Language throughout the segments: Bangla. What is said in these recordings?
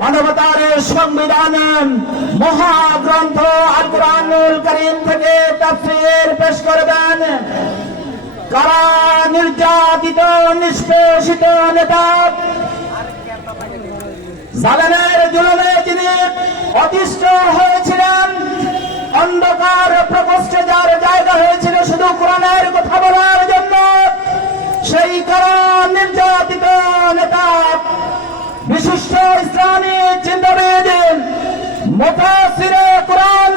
মানবতার সংবিধান মহাগ্রন্থ আল কুরআনুল কারীম থেকে তাফসীর পেশ করবেন কারা নির্যাতিত নিষ্পেষিত নেতা জালেমের জুলুমে যিনি অতিষ্ঠ হয়েছিলেন, অন্ধকার প্রকোষ্ঠে যার জায়গা হয়েছিল শুধু কোরআনের কথা বলার জন্য, সেই কারা নির্যাতিত নেতা বিশিষ্ট ইসলামী চিন্তাবিদ মুফাসসিরে কোরআন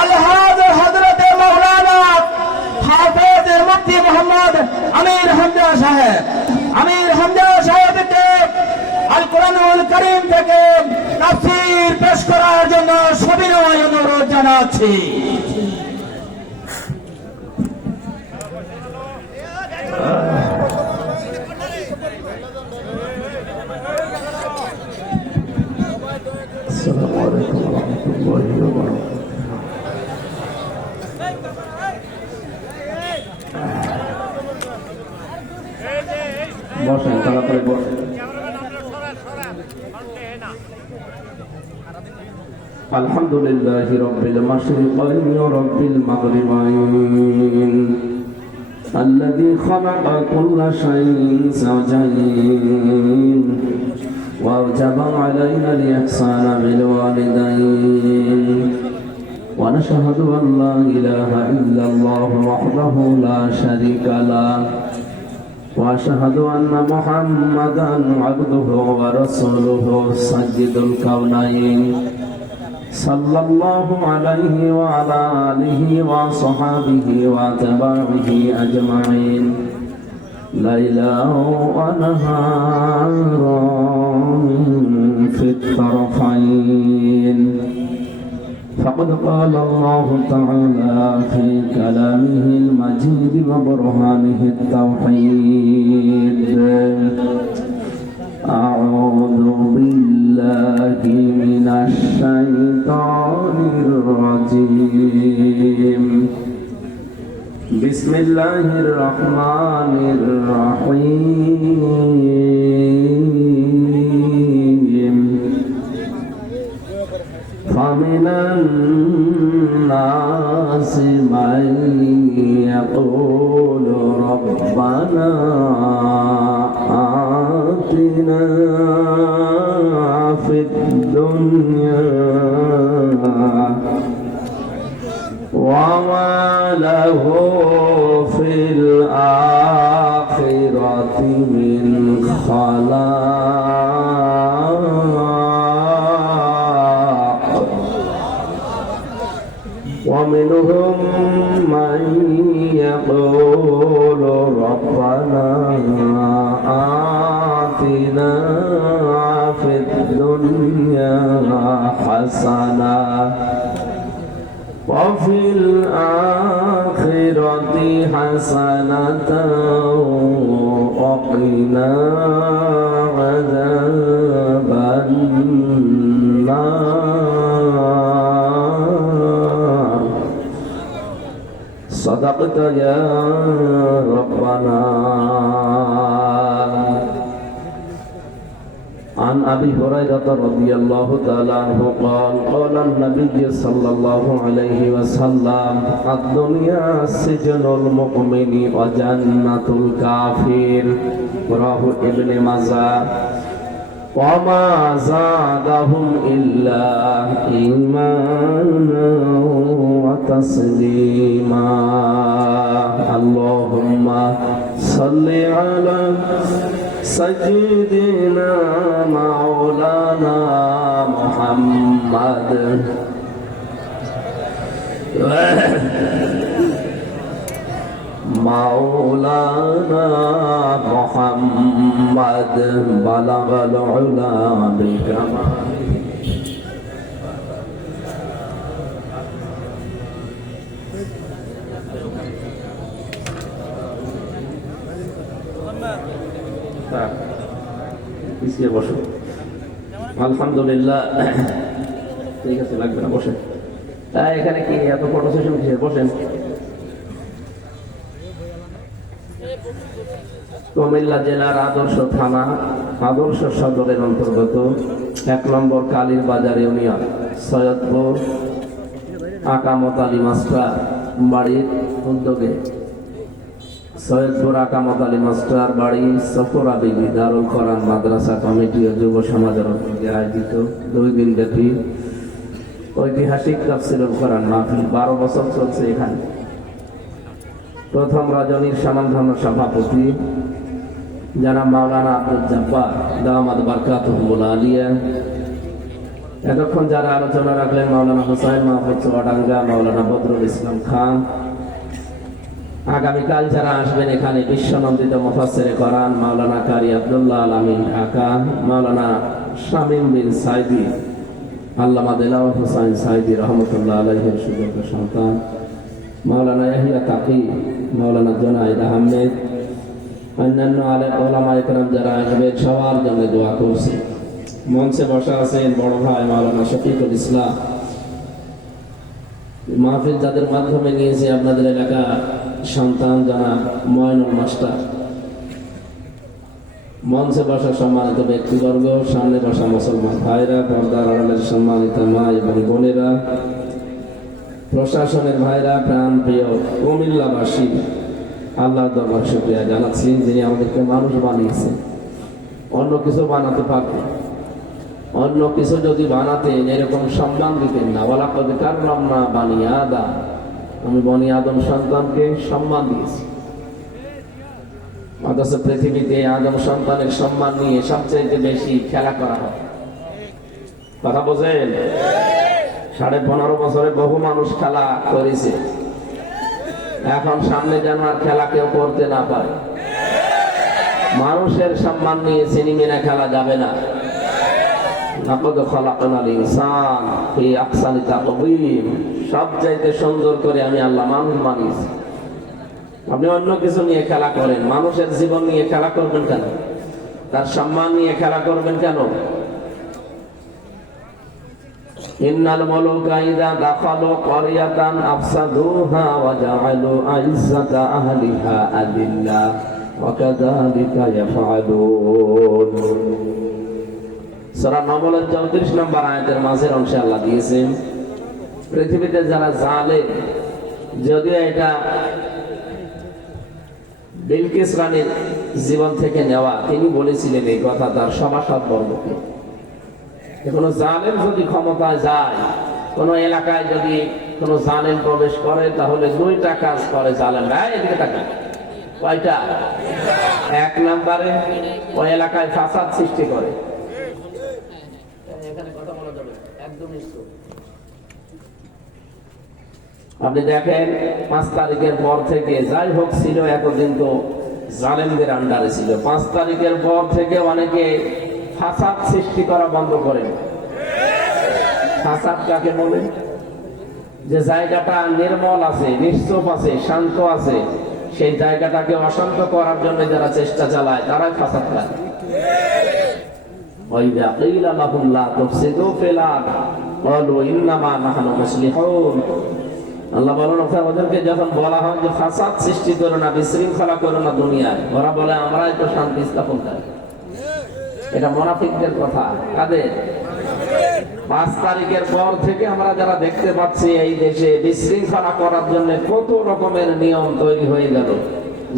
আলহাজ হযরত মাওলানা হাফেজ মুফতি মোহাম্মদ আমির হামজা সাহেবকে আল কুরআনুল কারীম থেকে তাফসীর পেশ করার জন্য সবিনয় অনুরোধ জানাচ্ছি। আসসালামু আলাইকুম ওয়া রাহমাতুল্লাহি ওয়া বারাকাতুহু। বসেন, তাড়াতাড়ি বসেন। আলহামদুলিল্লাহি রাব্বিল মাশরিকাইন ওয়া রাব্বিল মাগরিবাইন الذي خلق كل شيء زوجين وأوجب علينا الإحسان بالوالدين ونشهد أن لا إله إلا الله وحده لا شريك له وأشهد أن محمدا عبده ورسوله سيد الكونين صلى الله عليه وعلى آله وصحبه وأتباعه أجمعين ليلا ونهارا في الطرفين. فقد قال الله تعالى في كلامه المجيد وبرهانه التوحيد: أعوذ بالله من الشيطان الرجيم. بسم الله الرحمن الرحيم. فمن الناس من يقول ربنا آتنا في الدنيا وما له في الآخرة من خلاق ومنهم من يقول ربنا آتنا في الدنيا حسنة وفي الآخرة حسنة وقنا عذاب النار. صدقت يا ربنا. عن أبي هريرة رضي الله تعالى عنه قال: قال النبي صلى الله عليه وسلم: الدنيا سجن المؤمن وجنة الكافر. رواه ابن ماجه. وما زادهم إلا إيمانا وتسليما. اللهم صل على سيدنا مولانا محمد بلغ العلا بكماله পিছিয়ে বসো। আলহামদুলিল্লাহ, ঠিক আছে, লাগবে না, বসেন। এখানে কি এত ফটো সেশন কিসের? বসেন। কুমিল্লা জেলার আদর্শ থানা আদর্শ সদরের অন্তর্গত 1 নম্বর কালীর বাজার ইউনিয়ন সৈয়দপুর আকামত আলী মাস্টার বাড়ির উদ্যোগে সৈয়দপুর আকামত আলী মাস্টার বাড়ি সফরা বিবি দারুল কোরআন মাদ্রাসা কমিটি ও যুব সমাজের উদ্যোগে আয়োজিত 2 দিন ব্যাপী ঐতিহাসিক তাফসীরুল কোরআন মাহফিল 12 বছর চলছে এখানে। প্রথম রজনীর স্বনামধন্য সভাপতি যারা মাওলানা আব্দুল জব্বার দামাত বারকাতুহুল আলিয়া। এতক্ষণ যারা আলোচনা রাখলেন মাওলানা হুসাইন মাহফুজ চুয়াডাঙ্গা, মাওলানা বদরুল ইসলাম খান। আগামীকাল যারা আসবেন এখানে বিশ্বনন্দিত মুফাসসিরে কোরআন মাওলানা কারি আব্দুল্লাহ আল আমিন ঢাকা, মাওলানা শামীম বিন সাইদি, আল্লামা দেলাওয়ার হুসাইন সাইদি রহমতুল্লাহ আলাইহির সুযোগ্য সন্তান, মাওলানা ইয়াহিয়া তাকি, মাওলানা জুনায়েদ আহমেদ, অন্যান্য আলেম ওলামা ইকরাম যারা আসবেন সবার জন্য দোয়া করছি। মঞ্চে বসা আছেন বড় ভাই মাওলানা শফিকুল ইসলাম। মাহফিল যাদের মাধ্যমে নিয়েছে আপনাদের এলাকা সন্তান যারা ময়নুল মাস্টার। মঞ্চে বসা সম্মানিত ব্যক্তিবর্গ, সামনে বসা মুসলমান ভাইরা, পর্দার আড়ালের সম্মানিত মা এবং বোনেরা, প্রশাসনের ভাইরা, প্রাণ প্রিয় কুমিল্লাবাসী, আল্লাহর দরবার শুকরিয়া জানাচ্ছি যিনি আমাদেরকে মানুষ বানিয়েছেন। অন্য কিছু বানাতে পারতেন, অন্য কিছু যদি বানাতেন এরকম সম্মান দিতেন না। ওয়ালাকাদ কাররামনা বানি আদম, আমি বনি আদম সন্তানকে সম্মান দিয়েছি। অথচ পৃথিবীতে আদম সন্তানের সম্মান নিয়ে সবচেয়ে বেশি খেলা করা হয়। কথা বোঝেন? 15.5 বছরে বহু মানুষ খেলা করেছে, এখন সামনে যেন আর খেলা কেউ করতে না পারে। মানুষের সম্মান নিয়ে সিনেমিনা খেলা যাবে না। লাকাদ খালাকনাল ইনসান ফি আহসানি তাকওয়িম, সবচাইতে সুন্দর করে আমি আল্লাহ মানুষ বানিয়েছি। আপনি অন্য কিছু নিয়ে খেলা করেন, মানুষের জীবন নিয়ে খেলা করবেন কেন? তার সম্মান নিয়ে খেলা করবেন কেন? ইন্নাল মুলুকা ইযা দাখালু ক্বরিয়াতান আফসাদুহা ওয়া জাআলু আইজ্জাতা আহলিহা আদিল্লা ওয়া কাযালিকা ইয়াফআলুন। সূরা নামলের 34 নম্বর আয়াতের মাঝের অংশে আল্লাহ দিয়েছেন পৃথিবীতে যারা জালেম, যদিও এটা বিলকিস রানীর জীবন থেকে নেওয়া, তিনি বলেছিলেন এই কথা তার সভাসদ বর্গকে। কোনো জালেম যদি ক্ষমতায় যায়, কোন এলাকায় যদি কোন জালেম প্রবেশ করে, তাহলে 2টা কাজ করে জালেমরা। এদিকে তাকান, কয়টা? 1 নম্বরে ওই এলাকায় ফাসাদ সৃষ্টি করে। এখানে কথা বলা যাবে একদম নিশ্চয়। আপনি দেখেন 5 তারিখের পর থেকে যাই হোক ছিল, এতদিন তো জালেমদের আন্ডারে ছিল। 5 তারিখের পর থেকে অনেকে ফাসাদ সৃষ্টি করা বন্ধ করে। ফাসাদ কাকে বলে? যে জায়গাটা নির্মল আছে, নিশ্চুপ আছে, শান্ত আছে, সেই জায়গাটাকে অশান্ত করার জন্য যারা চেষ্টা চালায় তারাই ফাসাদ করে। ওয়াইদা কিলা লাহুম লা তুফসিদু ফিল আরদ ক্বালু ইন্নামা নাহনু মুসলিহুন। আল্লাহ বলেন ওদেরকে যখন বলা হয় যে ফাসাদ সৃষ্টি করো না, বিশৃঙ্খলা করো না দুনিয়ায়, ওরা বলে আমরাই তো শান্তি স্থাপন করি। এটা মুনাফিকদের কথা। কাদের? 5 তারিখের পর থেকে আমরা যারা দেখতে পাচ্ছি এই দেশে বিশৃঙ্খলা করার জন্য কত রকমের নিয়ম তৈরি হয়ে গেল।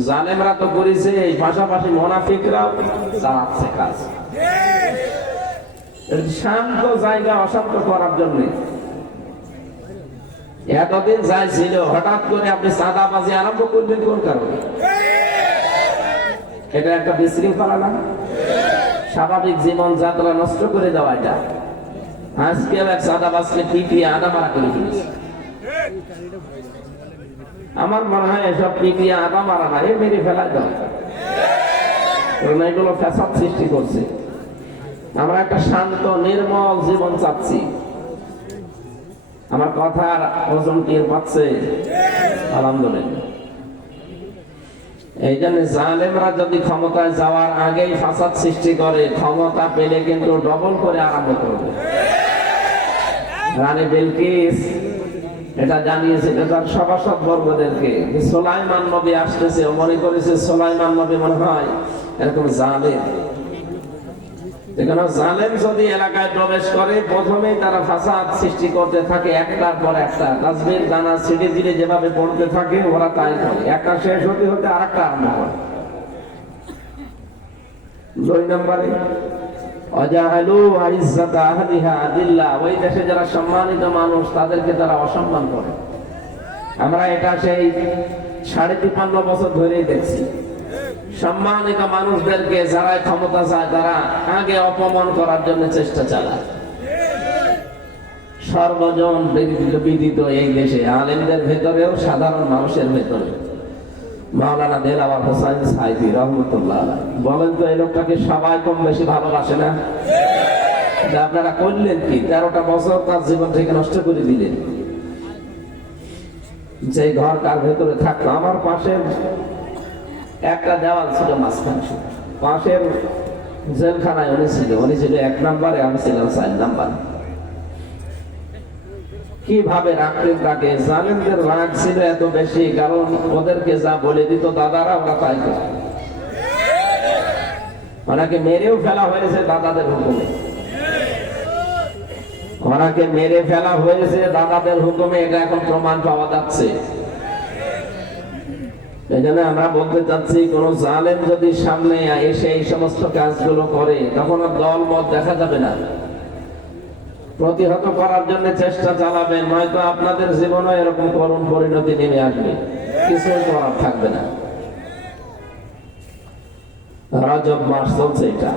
জালেমরা তো করেছে, এই পাশাপাশি মুনাফিকরা চালাচ্ছে কাজ। শান্ত জায়গা অশান্ত করার জন্য এতদিন যাই ছিল, হঠাৎ করে আপনি চাঁদাবাজি আরম্ভ করবেন কোন কারণে? এটা একটা বিশৃঙ্খলা না? স্বাভাবিক জীবন যাত্রা নষ্ট করে দেওয়া এটা। আজকে এক চাঁদাবাজকে পিটিয়ে আদা মারা করে ফেলেছে। আমার মনে হয় এসব পিটিয়ে আদা মারা না, এ মেরে ফেলায় দাও, কারণ এগুলো ফ্যাসাদ সৃষ্টি করছে। আমরা একটা শান্ত নির্মল জীবন চাচ্ছি। আমার কথার ওজন টের পাচ্ছে? আলহামদুলিল্লাহ। এই জন্য জালেমরা যদি ক্ষমতায় যাওয়ার আগেই ফাসাদ সৃষ্টি করে, ক্ষমতা পেলে কিন্তু ডবল করে আরম্ভ করবে। রানী বিলকিস এটা জানিয়েছে তার সভাসদ বর্গদেরকে যে সুলাইমান নবী আসতেছে। ও মনে করেছে সুলাইমান নবী মনে হয় এরকম জালেম। জালেম যদি এলাকায় প্রবেশ করে প্রথমেই তারা ফাসাদ সৃষ্টি করতে থাকে, একটার পর একটা তাসবির দানা ছিঁড়ে দিলে যেভাবে পড়তে থাকে ওরা তাই করে, একটা শেষ হতে হতে আর একটা আরম্ভ করে। 2 নম্বরে অজাহালু আইজ্জাতা আহলিহা আদিল্লাহ, ওই দেশে যারা সম্মানিত মানুষ তাদেরকে তারা অসম্মান করে। আমরা এটা সেই 53.5 বছর ধরেই দেখছি। সম্মানিত মানুষদেরকে যারা ক্ষমতা চায় তারা আগে অপমান করার জন্য চেষ্টা চালায়। সর্বজন বিদিত এই দেশে আলেমদের ভেতরেও সাধারণ মানুষের ভেতরে মাওলানা দেলাওয়ার হোসাইন সাইদি রহমতুল্লাহ আলাইহি। বলেন তো এই লোকটাকে সবাই কম বেশি ভালোবাসে না? আপনারা করলেন কি? 13টা বছর তার জীবন থেকে নষ্ট করে দিলেন। যে ঘর কার ভেতরে থাকতো, আমার পাশে একটা দেওয়াল ছিল মাঝখানে, পাশের জেলখানায় উনি ছিল 1 নম্বরে, আমি ছিলাম 4 নম্বরে। কিভাবে রাখতেন তাকে? জালেমদের রাগ ছিল এত বেশি, কারণ ওদেরকে যা বলে দিত দাদারা ওরা তাই করত। ওনাকে মেরেও ফেলা হয়েছে দাদাদের হুকুমে, ওনাকে মেরে ফেলা হয়েছে দাদাদের হুকুমে, এটা এখন প্রমাণ পাওয়া যাচ্ছে। এই জন্য আমরা বলতে চাচ্ছি, কোন জালেম যদি সামনে এসে এই সমস্ত কাজগুলো করে তখন আর দল মত দেখা যাবে না, প্রতিহত করার জন্য চেষ্টা চালাবেন, নয়তো আপনাদের জীবনে এরকম করুণ পরিণতি নেমে আসবে, কিছুই করার থাকবে না। রজব মাস চলছে, এটা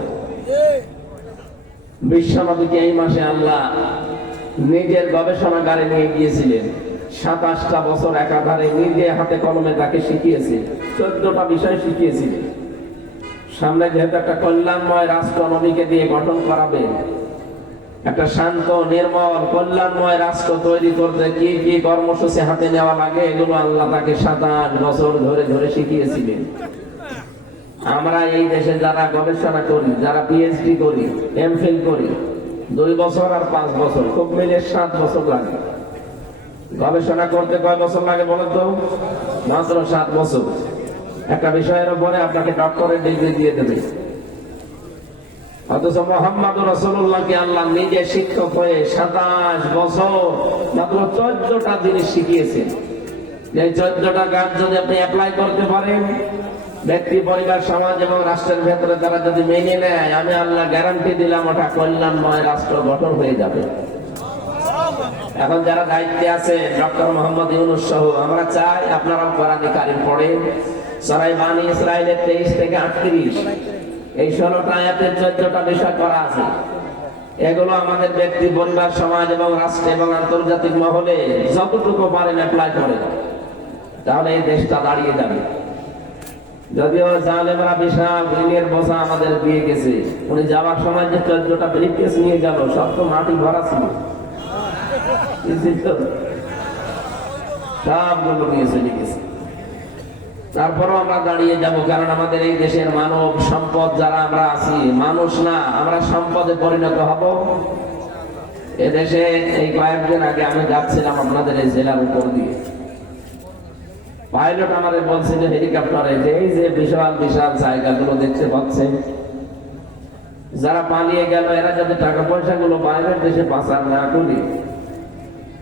বিশ্বনবীকে এই মাসে আল্লাহ নিজের গবেষণাগারে নিয়ে গিয়েছিলেন। 27টা বছর একাধারে নিজে হাতে কলমে তাকে শিখিয়েছে, 14টা বিষয় শিখিয়েছিলেন। সামনে যেহেতু একটা কল্যাণময় রাষ্ট্র নবীকে দিয়ে গঠন করাবে, একটা শান্ত নির্মল কল্যাণময় রাষ্ট্র তৈরি করতে কি কি কর্মসূচি হাতে নেওয়া লাগে এগুলো আল্লাহ তাকে 27 বছর ধরে ধরে শিখিয়েছিলেন। আমরা এই দেশে যারা গবেষণা করি, যারা পিএইচডি করি, এমফিল করি, 2 বছর আর 5 বছর, খুব মিলে 7 বছর লাগে। গবেষণা করতে কয় বছর লাগে বলেন তো? মাত্র 7 বছর। একটা বিষয়ের উপরে আপনাকে ডক্টরেট ডিগ্রি দিয়ে দেবে। অথচ মুহাম্মদুর রাসূলুল্লাহকে আল্লাহ নিজে শিক্ষক হয়ে 27 বছর মাত্র 14টা জিনিস শিখিয়েছেন। এই 14টা কাজ যদি আপনি অ্যাপ্লাই করতে পারেন, ব্যক্তি, পরিবার, সমাজ এবং রাষ্ট্রের ভেতরে তারা যদি মেনে নেয়, আমি আল্লাহ গ্যারান্টি দিলাম ওটা কল্যাণময় রাষ্ট্র গঠন হয়ে যাবে। এখন যারা দায়িত্বে আছে, ডক্টর মোহাম্মদ ইউনূস সহ, আমরা চাই আপনারাও কোরআন কারীম পড়েন। সূরা বানী ইসরাঈলের 23 থেকে 38 এই 16টা আয়াতের 14টা বিষয় করা আছে। এগুলো আমাদের ব্যক্তি, পরিবার, সমাজ এবং রাষ্ট্র এবং আন্তর্জাতিক মহলে যতটুকু পারেন অ্যাপ্লাই করেন, তাহলে এই দেশটা দাঁড়িয়ে যাবে। যদিও জালেমরা বিশাল ঋণের বোঝা আমাদের দিয়ে গেছে, উনি যাওয়ার সময় যে 14টা ব্রিফকেস নিয়ে গেল সব তো মাটি ভরা ছিল, সবগুলো নিয়ে চলে গেছে। তারপরও আমরা দাঁড়িয়ে যাব, কারণ আমাদের এই দেশের মানব সম্পদ যারা আমরা আছি, মানুষ না, আমরা সম্পদে পরিণত হব। এদেশে এই কয়েকদিন আগে আমি যাচ্ছিলাম আপনাদের এই জেলার উপর দিয়ে, পাইলট আমাদের বলছিল হেলিকপ্টারে যে এই যে বিশাল বিশাল জায়গাগুলো দেখতে পাচ্ছেন, যারা পালিয়ে গেল এরা যদি টাকা পয়সা গুলো বাইরের দেশে পাচার না করি,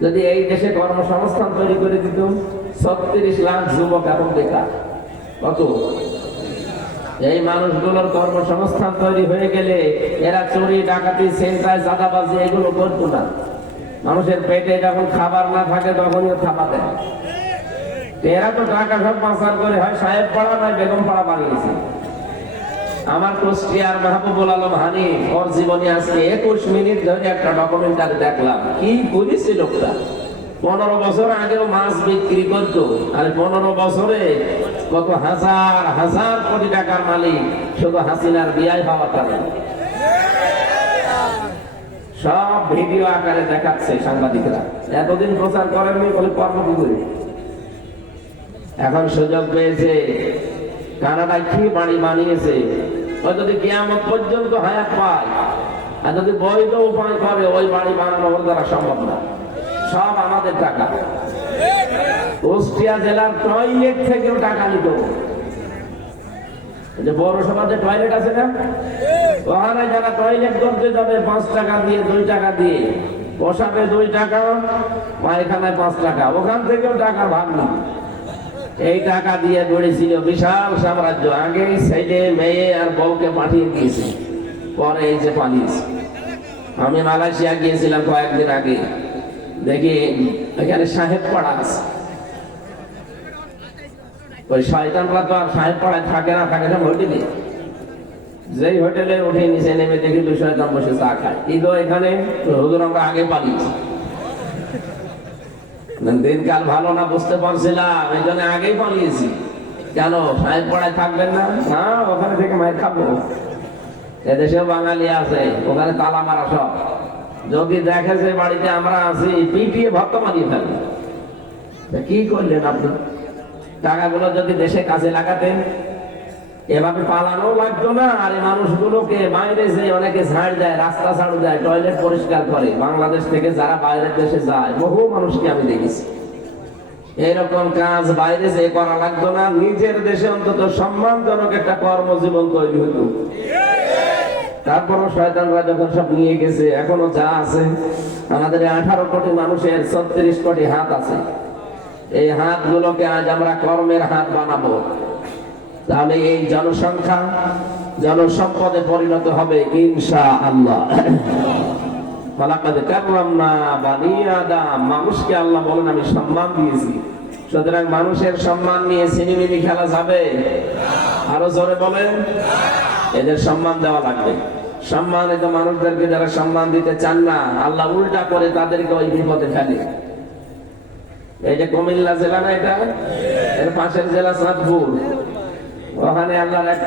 যদি এই দেশে কর্মসংস্থান তৈরি করে দিত, 36 লাখ যুবক এখন বেকার। কত? এই মানুষগুলোর কর্মসংস্থান তৈরি হয়ে গেলে এরা চুরি, ডাকাতি, ছিনতাই, চাঁদাবাজি এগুলো করতো না। মানুষের পেটে যখন খাবার না থাকে তখনই থাপা দেয়। এরা তো টাকা সব পাচার করে হয় সাহেব পাড়া নয় বেগম পাড়া বানিয়েছে। আমার কুষ্টিয়ার মাহবুবুল আলম হানি, ওর জীবনে আজকে 21 মিনিট ধরে একটা ডকুমেন্টারি দেখলাম। কি করেছে লোকটা? 15 বছর আগেও মাছ বিক্রি করতো, আর 15 বছরে কত হাজার হাজার কোটি টাকার মালিক শুধু হাসিনার বিয়ায় পাওয়া টাকা। সব ভিডিও আকারে দেখাচ্ছে সাংবাদিকরা। এতদিন প্রচার করেননি বলে কর্ম কি করে? এখন সুযোগ পেয়েছে, কানাডায় কি বাড়ি বানিয়েছে, ওই যদি কিয়ামত পর্যন্ত হায়াত পায় আর যদি বৈধ উপায় করে ওই বাড়ি বানানো ওর দ্বারা সম্ভব না। সব আমাদের টাকা। কুষ্টিয়া জেলার টয়লেট থেকেও টাকা নিত। যে পৌরসভার যে টয়লেট আছে না, ওখানে যারা টয়লেট করতে যাবে 5 টাকা দিয়ে, 2 টাকা দিয়ে, পোশাকে 2 টাকা, পায়খানায় 5 টাকা, ওখান থেকেও টাকা ভাগ না। এই টাকা দিয়ে গড়েছিল বিশাল সাম্রাজ্য। আগে ছেলে মেয়ে আর বউকে পাঠিয়ে দিয়েছে, পরে এই যে পালিয়েছে। আমি মালয়েশিয়া গিয়েছিলাম কয়েকদিন আগে, দেখি এখানে সাহেব পাড়া আছে। ওই শয়তানরা তো আর সাহেব পাড়ায় থাকে না, থাকে না হোটেলে। যেই হোটেলে উঠে নিচে নেমে দেখি 2 শয়তান বসে চা খায়। ঈদ এখানে হুজুর আমরা আগে পালিয়েছি, দিনকাল ভালো না বুঝতে পারছিলাম, এই জন্য আগেই পালিয়েছি। কেন সাহেব পাড়ায় থাকবেন না? না, ওখানে থেকে মায়ের খাবো। এদেশেও বাঙালি আছে, ওখানে তালা মারা সব। যদি দেখে যে বাড়িতে আমরা আছি, পিটিয়ে ভক্ত মারিয়ে ফেলবে। কি করলেন আপনি? টাকাগুলো যদি দেশে কাজে লাগাতেন, এভাবে পালানো লাগতো না। আর এই মানুষগুলোকে বাইরে যে অনেকে ঝাড় দেয়, রাস্তা ঝাড়ু দেয়, টয়লেট পরিষ্কার করে, বাংলাদেশ থেকে যারা বাইরের দেশে যায়, বহু মানুষকে আমি দেখেছি। এরকম কাজ বাইরে যে করা লাগতো না, নিজের দেশে অন্তত সম্মানজনক একটা কর্মজীবন তৈরি হতো। তারপরও শয়তানরা যখন সব নিয়ে গেছে, এখনো যা আছে, আমাদের 18 কোটি মানুষের 36 কোটি হাত আছে। এই হাতগুলোকে আজ আমরা কর্মের হাত বানাবো, তাহলে এই জনসংখ্যা জনসম্পদে পরিণত হবে ইনশাআল্লাহ। মানুষকে আল্লাহ বলেন আমি সম্মান দিয়েছি। সুতরাং মানুষের সম্মান নিয়ে সিনেমিনি খেলা যাবে? আরো জোরে বলেন। এদের সম্মান দেওয়া লাগবে। সম্মানিত মানুষদেরকে যারা সম্মান দিতে চান না, আল্লাহ উল্টা করে তাদেরকে ওই বিপদে ফেলে। এই যে কুমিল্লা জেলা না, এটা এর পাশের জেলা চাঁদপুর, ওখানে আল্লাহর এক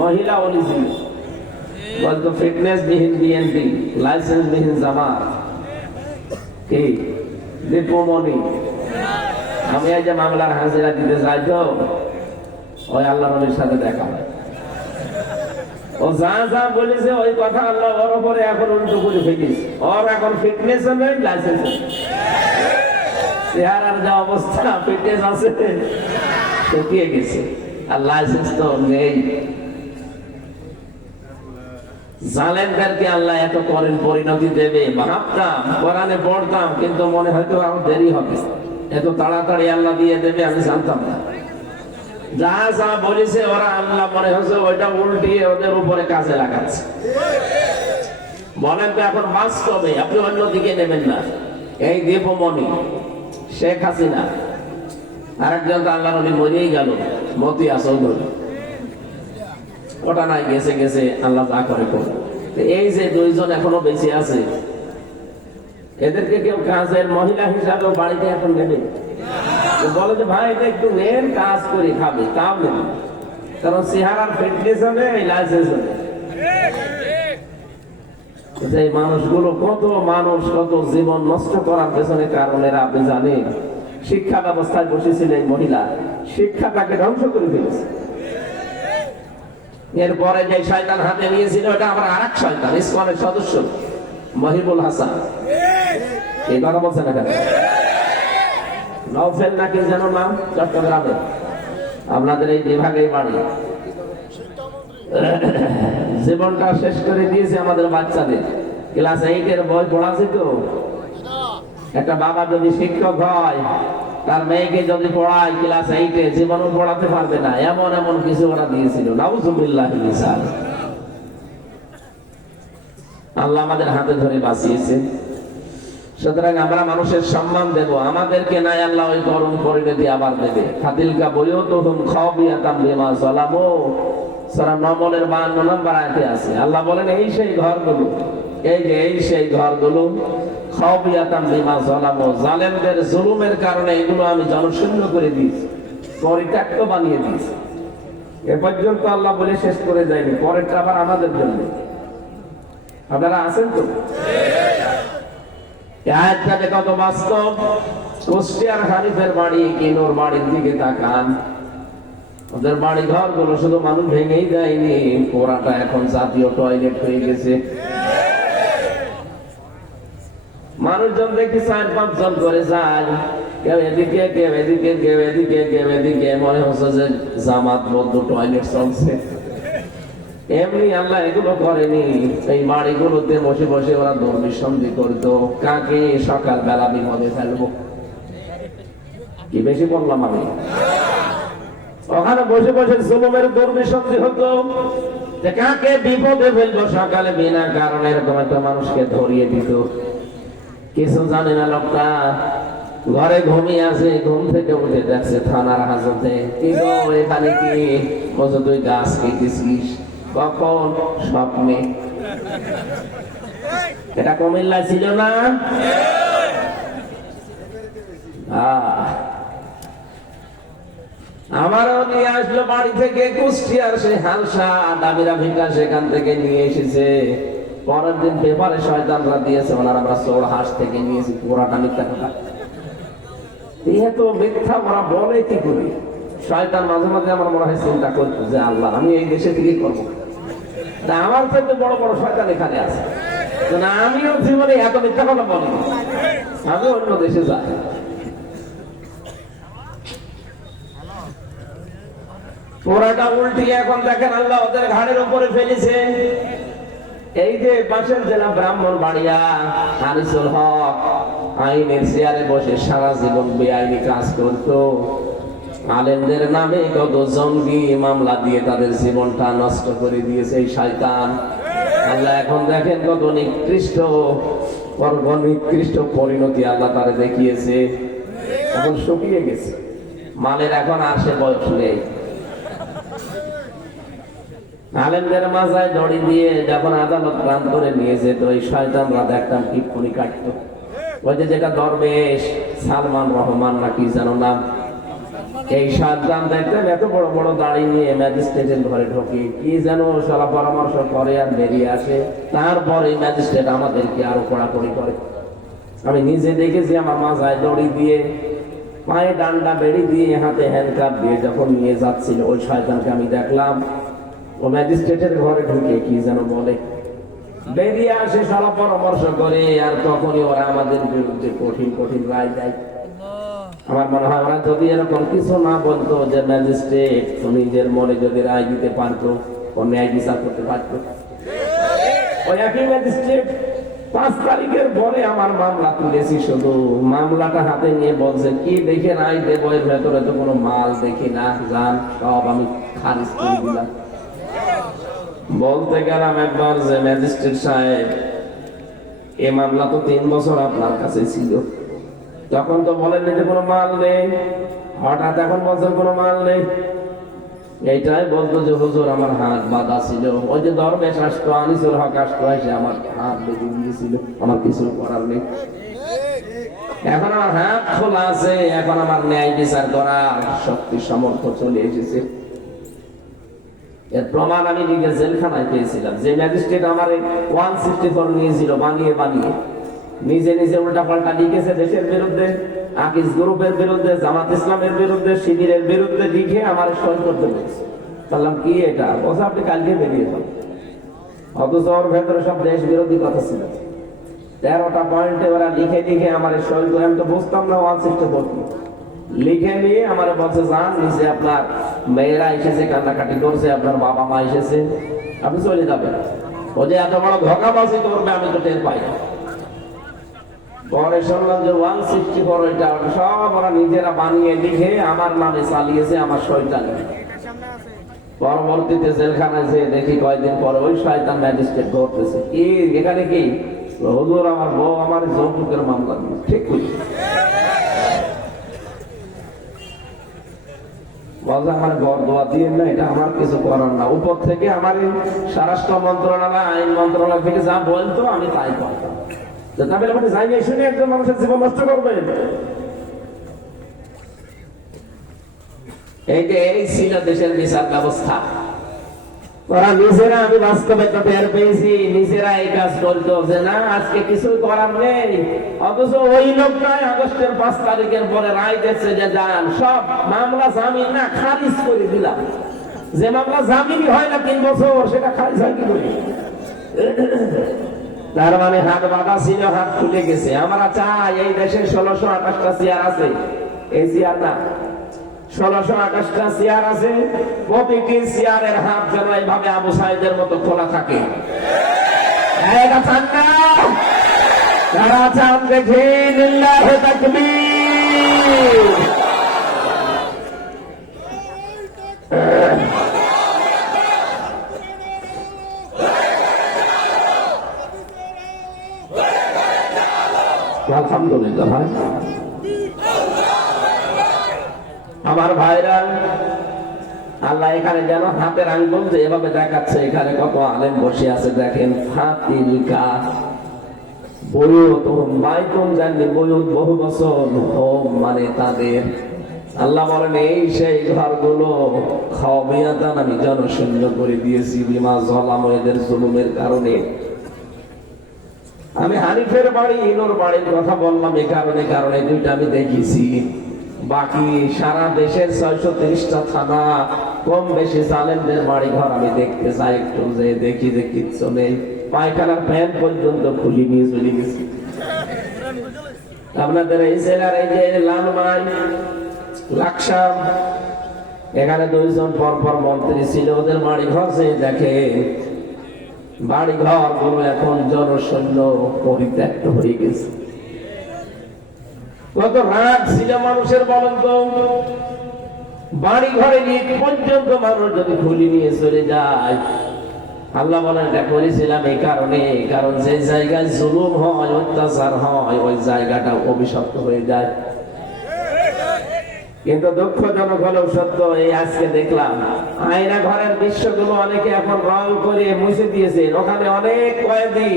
মহিলা ওলি ছিল, বলতো ফিটনেস বিহীন বিএনপি, লাইসেন্স বিহীন জামাত। কি দীপমণি? আমি এই যে মামলার হাজিরা দিতে যাই, তো ওই আল্লাহ নবীর সাথে দেখা হয়। ও যা যা বলেছে ওই কথা আল্লাহ ওর উপরে এখন উল্টো করে ফেলিস। ওর এখন ফিটনেস নেই, লাইসেন্স নেই। চেহারার যা অবস্থা, ফিটনেস আছে শুকিয়ে গেছে, আর লাইসেন্স তো নেই। জালেমদেরকে আল্লাহ এত করেন পরিণতি দেবে ভাবতাম, কোরআনে পড়তাম, কিন্তু মনে হয়তো আরো দেরি হবে, এত তাড়াতাড়ি আল্লাহ দিয়ে দেবে আমি জানতাম না। যা যা বলেছে ওরা আল্লাহ মনে হচ্ছে ওইটা উল্টিয়ে ওদের উপরে কাজে লাগাচ্ছে। বলেন তো এখন বাস্তবে আপনি অন্যদিকে নেবেন না। এই দীপমণি, শেখ হাসিনা, আরেকজন তো আল্লাহ নবী মরেই গেল, মতিয়া চৌধুরী, ওটা নাই গেছে গেছে, আল্লাহ যা করে করবে। এই যে 2 জন এখনো বেঁচে আছে, এদেরকে কেউ কাজের মহিলা হিসাবে বাড়িতে এখন নেবে? বলে যে ভাই এটা একটু নেন, কাজ করে খাবে, তাও নেবে, কারণ চেহারার ফিটনেস হবে, লাইসেন্স হবে। এই মানুষগুলো কত মানুষ, কত জীবন নষ্ট করার পেছনে কারণেরা আপনি জানেন? শিক্ষা ব্যবস্থায় বসেছিল এই মহিলা, শিক্ষাটাকে ধ্বংস করে ফেলেছে। এরপরে যে শয়তান হাতে নিয়েছিল, এটা আমরা আরেক শয়তান, ইসকনের সদস্য মহিবুল হাসান। এই কথা বলছেন এখানে নওফেল নাকি যেন নাম, চট্টগ্রামে, আপনাদের এই বিভাগে বাড়ি। জীবনটা শেষ করে দিয়েছে আমাদের বাচ্চাদের। ক্লাস 8-এর বই পড়াছি তো। একটা বাবা যদি শিক্ষক হয়, তার মেয়েকে যদি পড়ায় ক্লাস 8-এ, জীবনও পড়াতে পারবে না, এমন এমন কিছু ওরা দিয়েছিল। নাউযুবিল্লাহ মিসাল। আল্লাহ আমাদের হাতে ধরে বাঁচিয়েছে। সুতরাং আমরা মানুষের সম্মান দেব, আমাদেরকে নাই আল্লাহ ওই গরম পরিণতি আবার দেবে। খাতিলকা বইও তো হুম খাওয়াবিয়াতাম বিমা সালামু, সূরা নমলের 52 নম্বর আয়াতে আছে। আল্লাহ বলেন এই সেই ঘরগুলো, এই সেই ঘরগুলো, খাওয়াবিয়াতাম বিমা সালামু, জালেমদের জুলুমের কারণে এগুলো আমি জনশূন্য করে দিয়েছি, পরিত্যক্ত বানিয়ে দিয়েছি। এ পর্যন্ত আল্লাহ বলে শেষ করে যায়নি, পরেরটা আবার আমাদের জন্য। আপনারা আছেন তো? আয়াতটাতে কত বাস্তব। কুষ্টিয়ার হানিফের বাড়ি, কিনোর বাড়ির দিকে তাকান, ওদের বাড়ি ঘর গুলো শুধু মানুষ ভেঙেই দেয়নি, পোড়াটা এখন জাতীয় টয়লেট হয়ে গেছে। মানুষজন দেখি 4-5 জন করে যায়, কেউ এদিকে কেউ এদিকে কেউ এদিকে কেউ এদিকে, মনে হচ্ছে যে জামাত বদ্ধ টয়লেট চলছে। এমনি আল্লাহ এগুলো করেনি। এই বাড়িগুলোতে বসে বসে ওরা দুর্বিসন্ধি করতো, কাকে সকাল বেলা বিপদে ফেলবো। কি বেশি বললাম আমি? ওখানে বসে বসে জুলুমের দুর্বিসন্ধি হতো, যে কাকে বিপদে ফেলবো সকালে বিনা কারণে। এরকম একটা মানুষকে ধরিয়ে দিত। কিছু জানে না লোকটা, ঘরে ঘুমিয়ে আছে, ঘুম থেকে উঠে দেখছে থানার হাজতে। কি গো এখানে কি? বলছে তুই গাছ কেটেছিস। কখন? স্বপ্নে। এটা কুমিল্লা ছিল না? আমারও নিয়ে আসলো বাড়ি থেকে কুষ্টিয়ার সে হালসা ডাবিরা ভিটা, সেখান থেকে নিয়ে এসেছে। পরের দিন পেপারে শয়তানরা দিয়েছে, ওনারা আমরা চোর হাঁস থেকে নিয়েছি। পুরাটা মিথ্যা কথা। তো মিথ্যা ওরা বলে কি করি? শয়তান মাঝে মাঝে আমার মনে হয় চিন্তা করতো যে আল্লাহ আমি এই দেশে থেকে করবো, আমার থেকে বড় বড় শয়তান এখানে আছে, আমিও জীবনে এত মিথ্যা কথা বলি, আমি অন্য দেশে যাই। পুরাটা উল্টিয়ে এখন দেখেন আল্লাহ ওদের ঘাড়ের উপরে ফেলেছে। এই যে পাশের জেলা ব্রাহ্মণবাড়িয়া, আনিসুল হক আইনের চেয়ারে বসে সারা জীবন বেআইনি কাজ করতো। আলেমদের নামে কত জঙ্গি মামলা দিয়ে তাদের জীবনটা নষ্ট করে দিয়েছে এই শয়তান। আল্লাহ এখন দেখেন কত নিকৃষ্ট পরিণতি আল্লাহ তারে দেখিয়েছে। এখন শুকিয়ে গেছে, মালের এখন আর সে বয়স নেই। আলেমদের মাথায় দড়ি দিয়ে যখন আদালত প্রান্তরে নিয়ে যেত, এই শয়তানরা দেখতাম টিপ্পনি কাটতো। ওই যে যেটা দরবেশ সালমান রহমান নাকি জানো না, এই শয়তান দেখতেন এত বড় বড় দাড়ি নিয়ে ম্যাজিস্ট্রেটের ঘরে ঢোকে, কি যেন সলা পরামর্শ করে আর বেরিয়ে আসে। তারপরে ম্যাজিস্ট্রেট আমাদেরকে আরো কড়াকড়ি করে। আমি নিজে দেখেছি আমার মাথায় দড়ি দিয়ে, পায়ে ডান্ডা বেড়ি দিয়ে, হাতে হ্যান্ডকাপ দিয়ে যখন নিয়ে যাচ্ছিল, ওই শয়তানকে আমি দেখলাম ও ম্যাজিস্ট্রেটের ঘরে ঢুকে কি যেন বলে, বেরিয়ে আসে সলা পরামর্শ করে, আর তখনই ওরা আমাদের বিরুদ্ধে কঠিন কঠিন রায় দেয়। আমার মনে হয় ওরা যদি এরকম কিছু না বলতো, যে ম্যাজিস্ট্রেট নিজের মনে যদি রায় দিতে পারতো, ও ন্যায় বিচার করতে পারতো। ওই একই ম্যাজিস্ট্রেট 5 তারিখের পরে আমার মামলা তুলেছি, শুধু মামলাটা হাতে নিয়ে বলছে কি দেখে রায় দেবো, এর ভেতরে তো কোনো মাল দেখি না, জান সব আমি খারিজ করে দিলাম। বলতে গেলাম একবার যে ম্যাজিস্ট্রেট সাহেব, এ মামলা তো 3 বছর আপনার কাছে ছিল, তখন তো বলেননি যে কোনো মাল নেই, হঠাৎ এখন বছর কোনো মাল নেই। এইটাই বলতো যে হুজুর আমার হাত বাঁধা ছিল, ওই যে দরবেশ আসতো, আনিসুল হক আসতো, এসে আমার হাত বেঁধে দিয়েছিল, আমার কিছু করার নেই। এখন আমার হাত খোলা আছে, এখন আমার ন্যায় বিচার করার শক্তি সামর্থ্য চলে এসেছে। এর প্রমাণ আমি নিজে জেলখানায় পেয়েছিলাম। যে ম্যাজিস্ট্রেট আমার 164 নিয়েছিল বানিয়ে বানিয়ে, নিজে নিজে উল্টা পাল্টা লিখেছে দেশের বিরুদ্ধে, আকিজ গ্রুপের বিরুদ্ধে, জামাত ইসলামের বিরুদ্ধে, শিবিরের বিরুদ্ধে লিখে আমার সই করতে বলেছে। বললাম কি এটা? বলছে আপনি কালকে বেরিয়ে যান। অথচ ওর ভেতরে সব দেশ বিরোধী কথা ছিল। 13টা পয়েন্টে ওরা লিখে লিখে আমার সই করে, আমি তো বুঝতাম না 164 লিখে নিয়ে আমার বলছে যান নিচে, আপনার মেয়েরা এসেছে, কান্নাকাটি করছে, আপনার বাবা মা এসেছে, আপনি চলে যাবেন। ও যে এত বড় ধোঁকাবাজি করবে আমি তো টের পাই। পরে শুনলাম যে 164 এটা সব ওরা নিজেরা বানিয়ে লিখে আমার নামে চালিয়েছে, আমার সইটা নেই। পরবর্তীতে জেলখানায় যে দেখি কয়েকদিন পরে ওই শয়তান ম্যাজিস্ট্রেট ধরতেছে, কি এখানে কি? হুজুর আমার বউ আমার যৌতুকের মামলা দিয়েছে। ঠিক বুঝি বলছে আমার ঘর দোয়া দিয়ে না, এটা আমার কিছু করার না, উপর থেকে আমার স্বরাষ্ট্র মন্ত্রণালয় আইন মন্ত্রণালয় থেকে যা বলতো আমি তাই করতাম। তাহলে যাই শুনে একজন মানুষের জীবন নষ্ট করবে। এই ছিল দেশের বিচার ব্যবস্থা। ওরা নিজেরা, আমি বাস্তবে তো টের পেয়েছি, নিজেরা এই কাজ করতো যে না আজকে কিছু করার নেই। অথচ ওই লোকটাই আগস্টের 5 তারিখের পরে রায় দিচ্ছে যে যান সব মামলা জামিন না খারিজ করে দিলাম। যে মামলা জামিনই হয় না 3 বছর, সেটা খারিজ হয় কি করে? তার মানে হাত বাঁধা ছিল, হাত খুলে গেছে। আমরা চাই এই দেশে 1628টা চেয়ার আছে, এই চেয়ার না, 1628টা চেয়ার আছে, প্রতিটি চেয়ারের হাত যেন এইভাবে আবু সাইদের মতো খোলা থাকে। এটা চান না? তারা চান দেখে লিল্লাহি তাকবীর। আলহামদুলিল্লাহ ভাই, আমার ভাইরা, আল্লাহ এখানে যেন হাতের আঙ্গুল যে এভাবে দেখাচ্ছে, এখানে কত আলেম বসে আছে দেখেন। ফাতিলকা বয়ুত বাইতুন জান্নি, বয়ুত বহু বছর, হোম মানে তাদের। আল্লাহ বলেন এই সেই ঘরগুলো খাওয়াবিয়াতান আমি জনশূন্য করে দিয়েছি, বিমা জলাম, এদের জুলুমের কারণে। আমি হানিফের বাড়ি, ইনুর বাড়ির কথা বললাম এই কারণে দুইটা আমি দেখেছি। বাকি সারা দেশের 630টা থানা কম বেশি জালেমদের বাড়ি ঘর আমি দেখতে চাই, একটু যে দেখি যে কিচ্ছু নেই, পায়খানার ফ্যান পর্যন্ত খুলি নিয়ে চলে গেছি। আপনাদের এই জেলার এই যে লালমাই, লাকসাম, এখানে 2 জন পরপর মন্ত্রী ছিল, ওদের বাড়ি ঘর যে দেখে, বাড়ি ঘর গুলো এখন জনশূন্য পরিত্যক্ত হয়ে গেছে। কত রাগ ছিল মানুষের বলেন তো, বাড়ি ঘরে নিয়ে পর্যন্ত মানুষ যদি খুলি নিয়ে চলে যায়। আল্লাহ বলেন এটা করেছিলাম এই কারণে, কারণ যে জায়গায় জুলুম হয়, অত্যাচার হয়, ওই জায়গাটা অভিশপ্ত হয়ে যায়। কিন্তু দুঃখজনক হলেও সত্য, এই আজকে দেখলাম আয়না ঘরের দৃশ্যগুলো অনেকে এখন রং করে মুছে দিয়েছে। ওখানে অনেক কয়েদি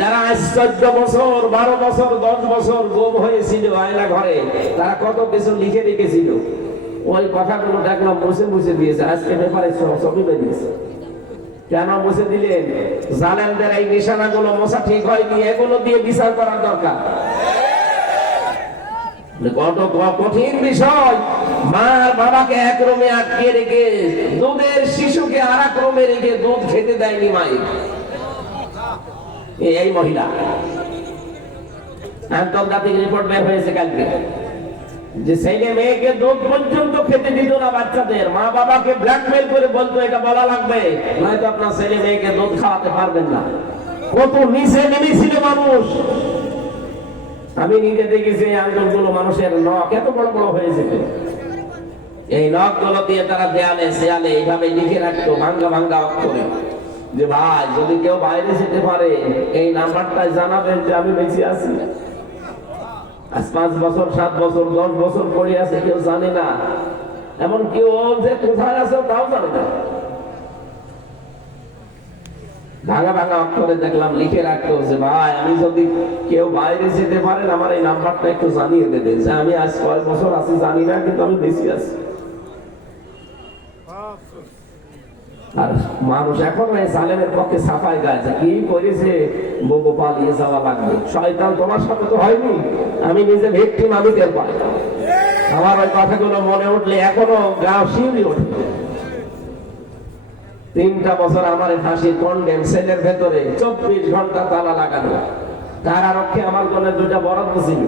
যারা 14 বছর, 12 বছর, 10 বছর গুম হয়েছিল আয়না ঘরে, তারা কত কিছু লিখে রেখেছিল, ওই কথাগুলো দেখলাম মুছে দিয়েছে। আজকে ব্যাপারে ছবি বেরিয়েছে। কেন মুছে দিলেন? জালেমদের এই নিশানাগুলো মোছা ঠিক হয়নি, এগুলো দিয়ে বিচার করার দরকার। কত কঠিন বিষয়। মার বাবাকে এক রুমে আটকে রেখে, দুধের শিশুকে আর এক রুমে রেখে দুধ খেতে দেয়নি মাই, এই মহিলা। আন্তর্জাতিক রিপোর্ট বের হয়েছে কালকে, যে ছেলে মেয়েকে দুধ পর্যন্ত খেতে দিত না বাচ্চাদের। মা বাবাকে ব্ল্যাকমেল করে বলতো এটা বলা লাগবে, নয়তো আপনার ছেলে মেয়েকে দুধ খাওয়াতে পারবেন না। কত নিচে নেমেছিল মানুষ। আমি নিজে দেখেছি এই আঙ্গুলগুলো মানুষের নখ এত বড় বড় হয়েছে, এই নখ গুলো দিয়ে তারা দেয়ালে সেয়ালে এইভাবে লিখে রাখতো ভাঙ্গা ভাঙ্গা অক্ষরে, যে ভাই যদি কেউ বাইরে যেতে পারে এই নাম্বারটা জানাবেন যে আমি বেঁচে আছি। আজ 5 বছর, 7 বছর, 10 বছর পড়ে আছে, কেউ জানে না। এমন কেউ যে কোথায় আছে তাও জানে না। ভাঙা ভাঙা অক্ষরে দেখলাম লিখে রাখতো যে ভাই আমি যদি কেউ বাইরে যেতে পারেন আমার এই নাম্বারটা একটু জানিয়ে দেবেন, যে আমি আজ 6 বছর আছি জানি না, কিন্তু আমি বেঁচে আছি। আর মানুষ এখন এই জালেমের পক্ষে সাফাই গায়, কি করেছে বউ পালিয়ে যাওয়া লাগবে। শয়তান তোমার সাথে তো হয়নি, আমি নিজে ভিকটিম, আমি টের পাই। আমার ওই কথাগুলো মনে উঠলে এখনো গা শিউরে ওঠে। 3টা বছর আমার ফাঁসি কন্ডেম সেলের ভেতরে 24 ঘন্টা তালা লাগানো। কারারক্ষে আমার জন্য 2টা বরাদ্দ ছিল,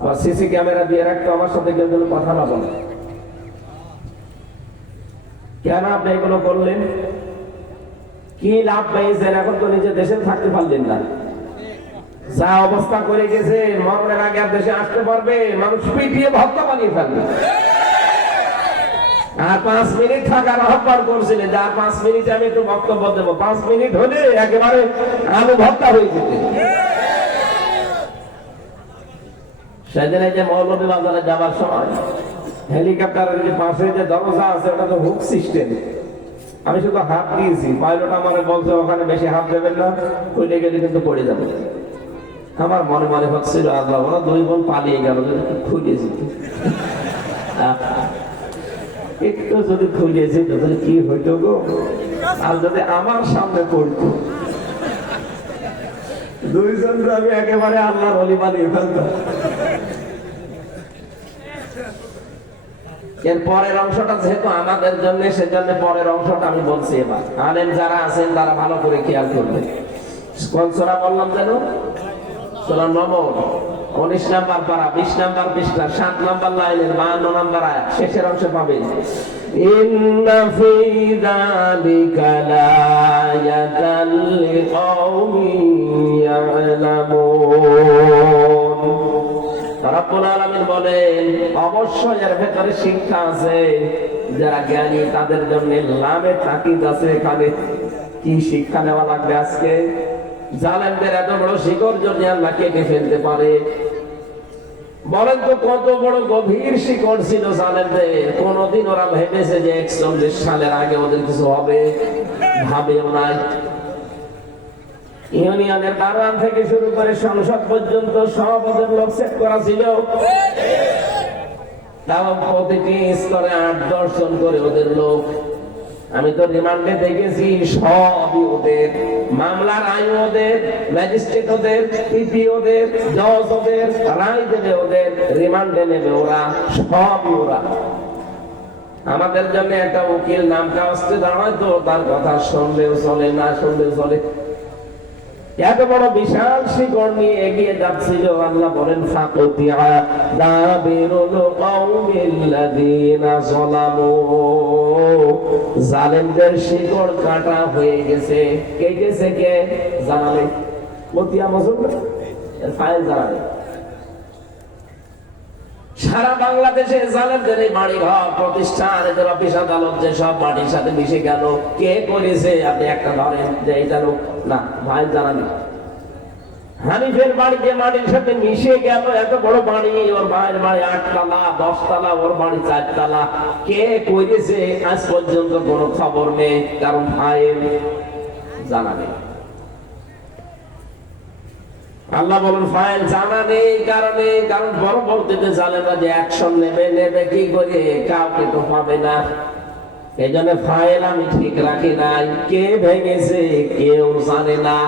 আবার সিসি ক্যামেরা দিয়ে রাখতো, আমার সাথে কেউ যেন কথা না বলে। কেন আপনি এগুলো করলেন? কি লাভ পেয়েছেন? এখন তো নিজে দেশে থাকতে পারলেন না। যা অবস্থা করে গেছে, মরণের আগে আর দেশে আসতে পারবে? মানুষ পিটিয়ে ভক্ত বানিয়ে ফেলবে। আর 5 মিনিট থাকার আহ্বান করছিলেন, যে আর 5 মিনিটে আমি একটু বক্তব্য দেবো। 5 মিনিট হলে একেবারে আলু ভর্তা হয়ে যেত। সেদিন এই যে মৌলভী বাজারে যাবার সময় হেলিকপ্টারের যে পাশে যে দরজা আছে ওটা তো হুক সিস্টেম, আমি শুধু হাত দিয়েছি, পাইলট আমাকে বলছে ওখানে বেশি হাত দেবেন না, খুলে গেলে কিন্তু পড়ে যাবে। আমার মনে মনে হচ্ছিল আল্লাহ ওরা 2 বোন পালিয়ে গেল, খুলে যেত একটু, যদি খুলে যেত তাহলে কি হইতো গো। আর যদি আমার সামনে পড়তো, 2 জন আমি একেবারে আল্লাহর ওলি বানিয়ে ফেলতাম। এর পরের অংশটা যেহেতু আমাদের জন্য, সেজন্য পরের অংশটা আমি বলছি। এবার আলেম যারা আছেন তারা ভালো করে খেয়াল করবেন। কোন সূরা বললাম যেন? সূরা নমল, 19 নাম্বার পারা, 20 নাম্বার পৃষ্ঠা, 7 নাম্বার লাইনের 52 নাম্বার আয়াত, শেষের অংশে পাবেন। ইন্না ফি যালিকা লায়াতাল লিকাওমিন ইয়ালামুন। রব্বুল আলামিন বলেন, অবশ্যই এর ভেতরে শিক্ষা আছে, যারা জ্ঞানী তাদের জন্য লামে তাকিদ আছে। এখানে কি শিক্ষা নেওয়া লাগবে আজকে? জালেমদের এত বড় শিকড় যদি আল্লাহ কেটে ফেলতে পারে, বলেন তো কত বড় গভীর শিকড় ছিল জালেমদের। কোনদিন ওরা ভেবেছে যে 41 সালের আগে ওদের কিছু হবে? ভাবেও নাই। ইউনিয়নের দারোয়ান থেকে শুরু করে সংসদ পর্যন্ত সব ওদের লোক সেট করা ছিল। তাও প্রতিটি স্তরে 8-10 জন করে ওদের লোক। আমি তো রিমান্ডে দেখেছি, সবই ওদের। মামলার আইন ওদের, ম্যাজিস্ট্রেট ওদের, পিপি ওদের, জজ ওদের, রায় দেবে ওদের, রিমান্ডে নেবে ওরা, সবই ওরা। আমাদের জন্য একটা উকিল নামটা আসতে দাঁড়ায় তো তার কথা শুনলেও চলে, না শুনলেও চলে। এত বড় বিশাল শিকড় নিয়ে এগিয়ে যাচ্ছিল। আল্লাহ বলেন, ফাকুতিয়া দাবিরুল কওমিল্লাযিনা যালামু। জালেমদের শিকড় কাটা হয়ে গেছে। কে গেছে? কে জানালে? মতিয়া মজুর ফাইল জানালে। সারা বাংলাদেশে জালেমদের এই বাড়ি ঘর প্রতিষ্ঠান, এদের অফিস আদালত যে সব মাটির সাথে মিশে গেল। কে করেছে? আপনি একটা ধরেন যে এটা লোক না, ভাই জানানি। হানিফের বাড়ি যে মাটির সাথে মিশে গেল, এত বড় বাড়ি, ওর ভাইয়ের বাড়ি 8 তলা 10 তলা, ওর বাড়ি 4 তলা। কে করেছে আজ পর্যন্ত কোনো খবর নেই, কারণ ফাইল জানা নেই। আল্লাহ বলেন, ফাইল জানা নেই কারণে, কারণ পরবর্তীতে জালেমরা যে অ্যাকশন নেবে কি করে, কাউকে তো পাবে না। এই জন্য ফাইল আমি ঠিক রাখি নাই। কে ভেঙেছে কেউ জানে না।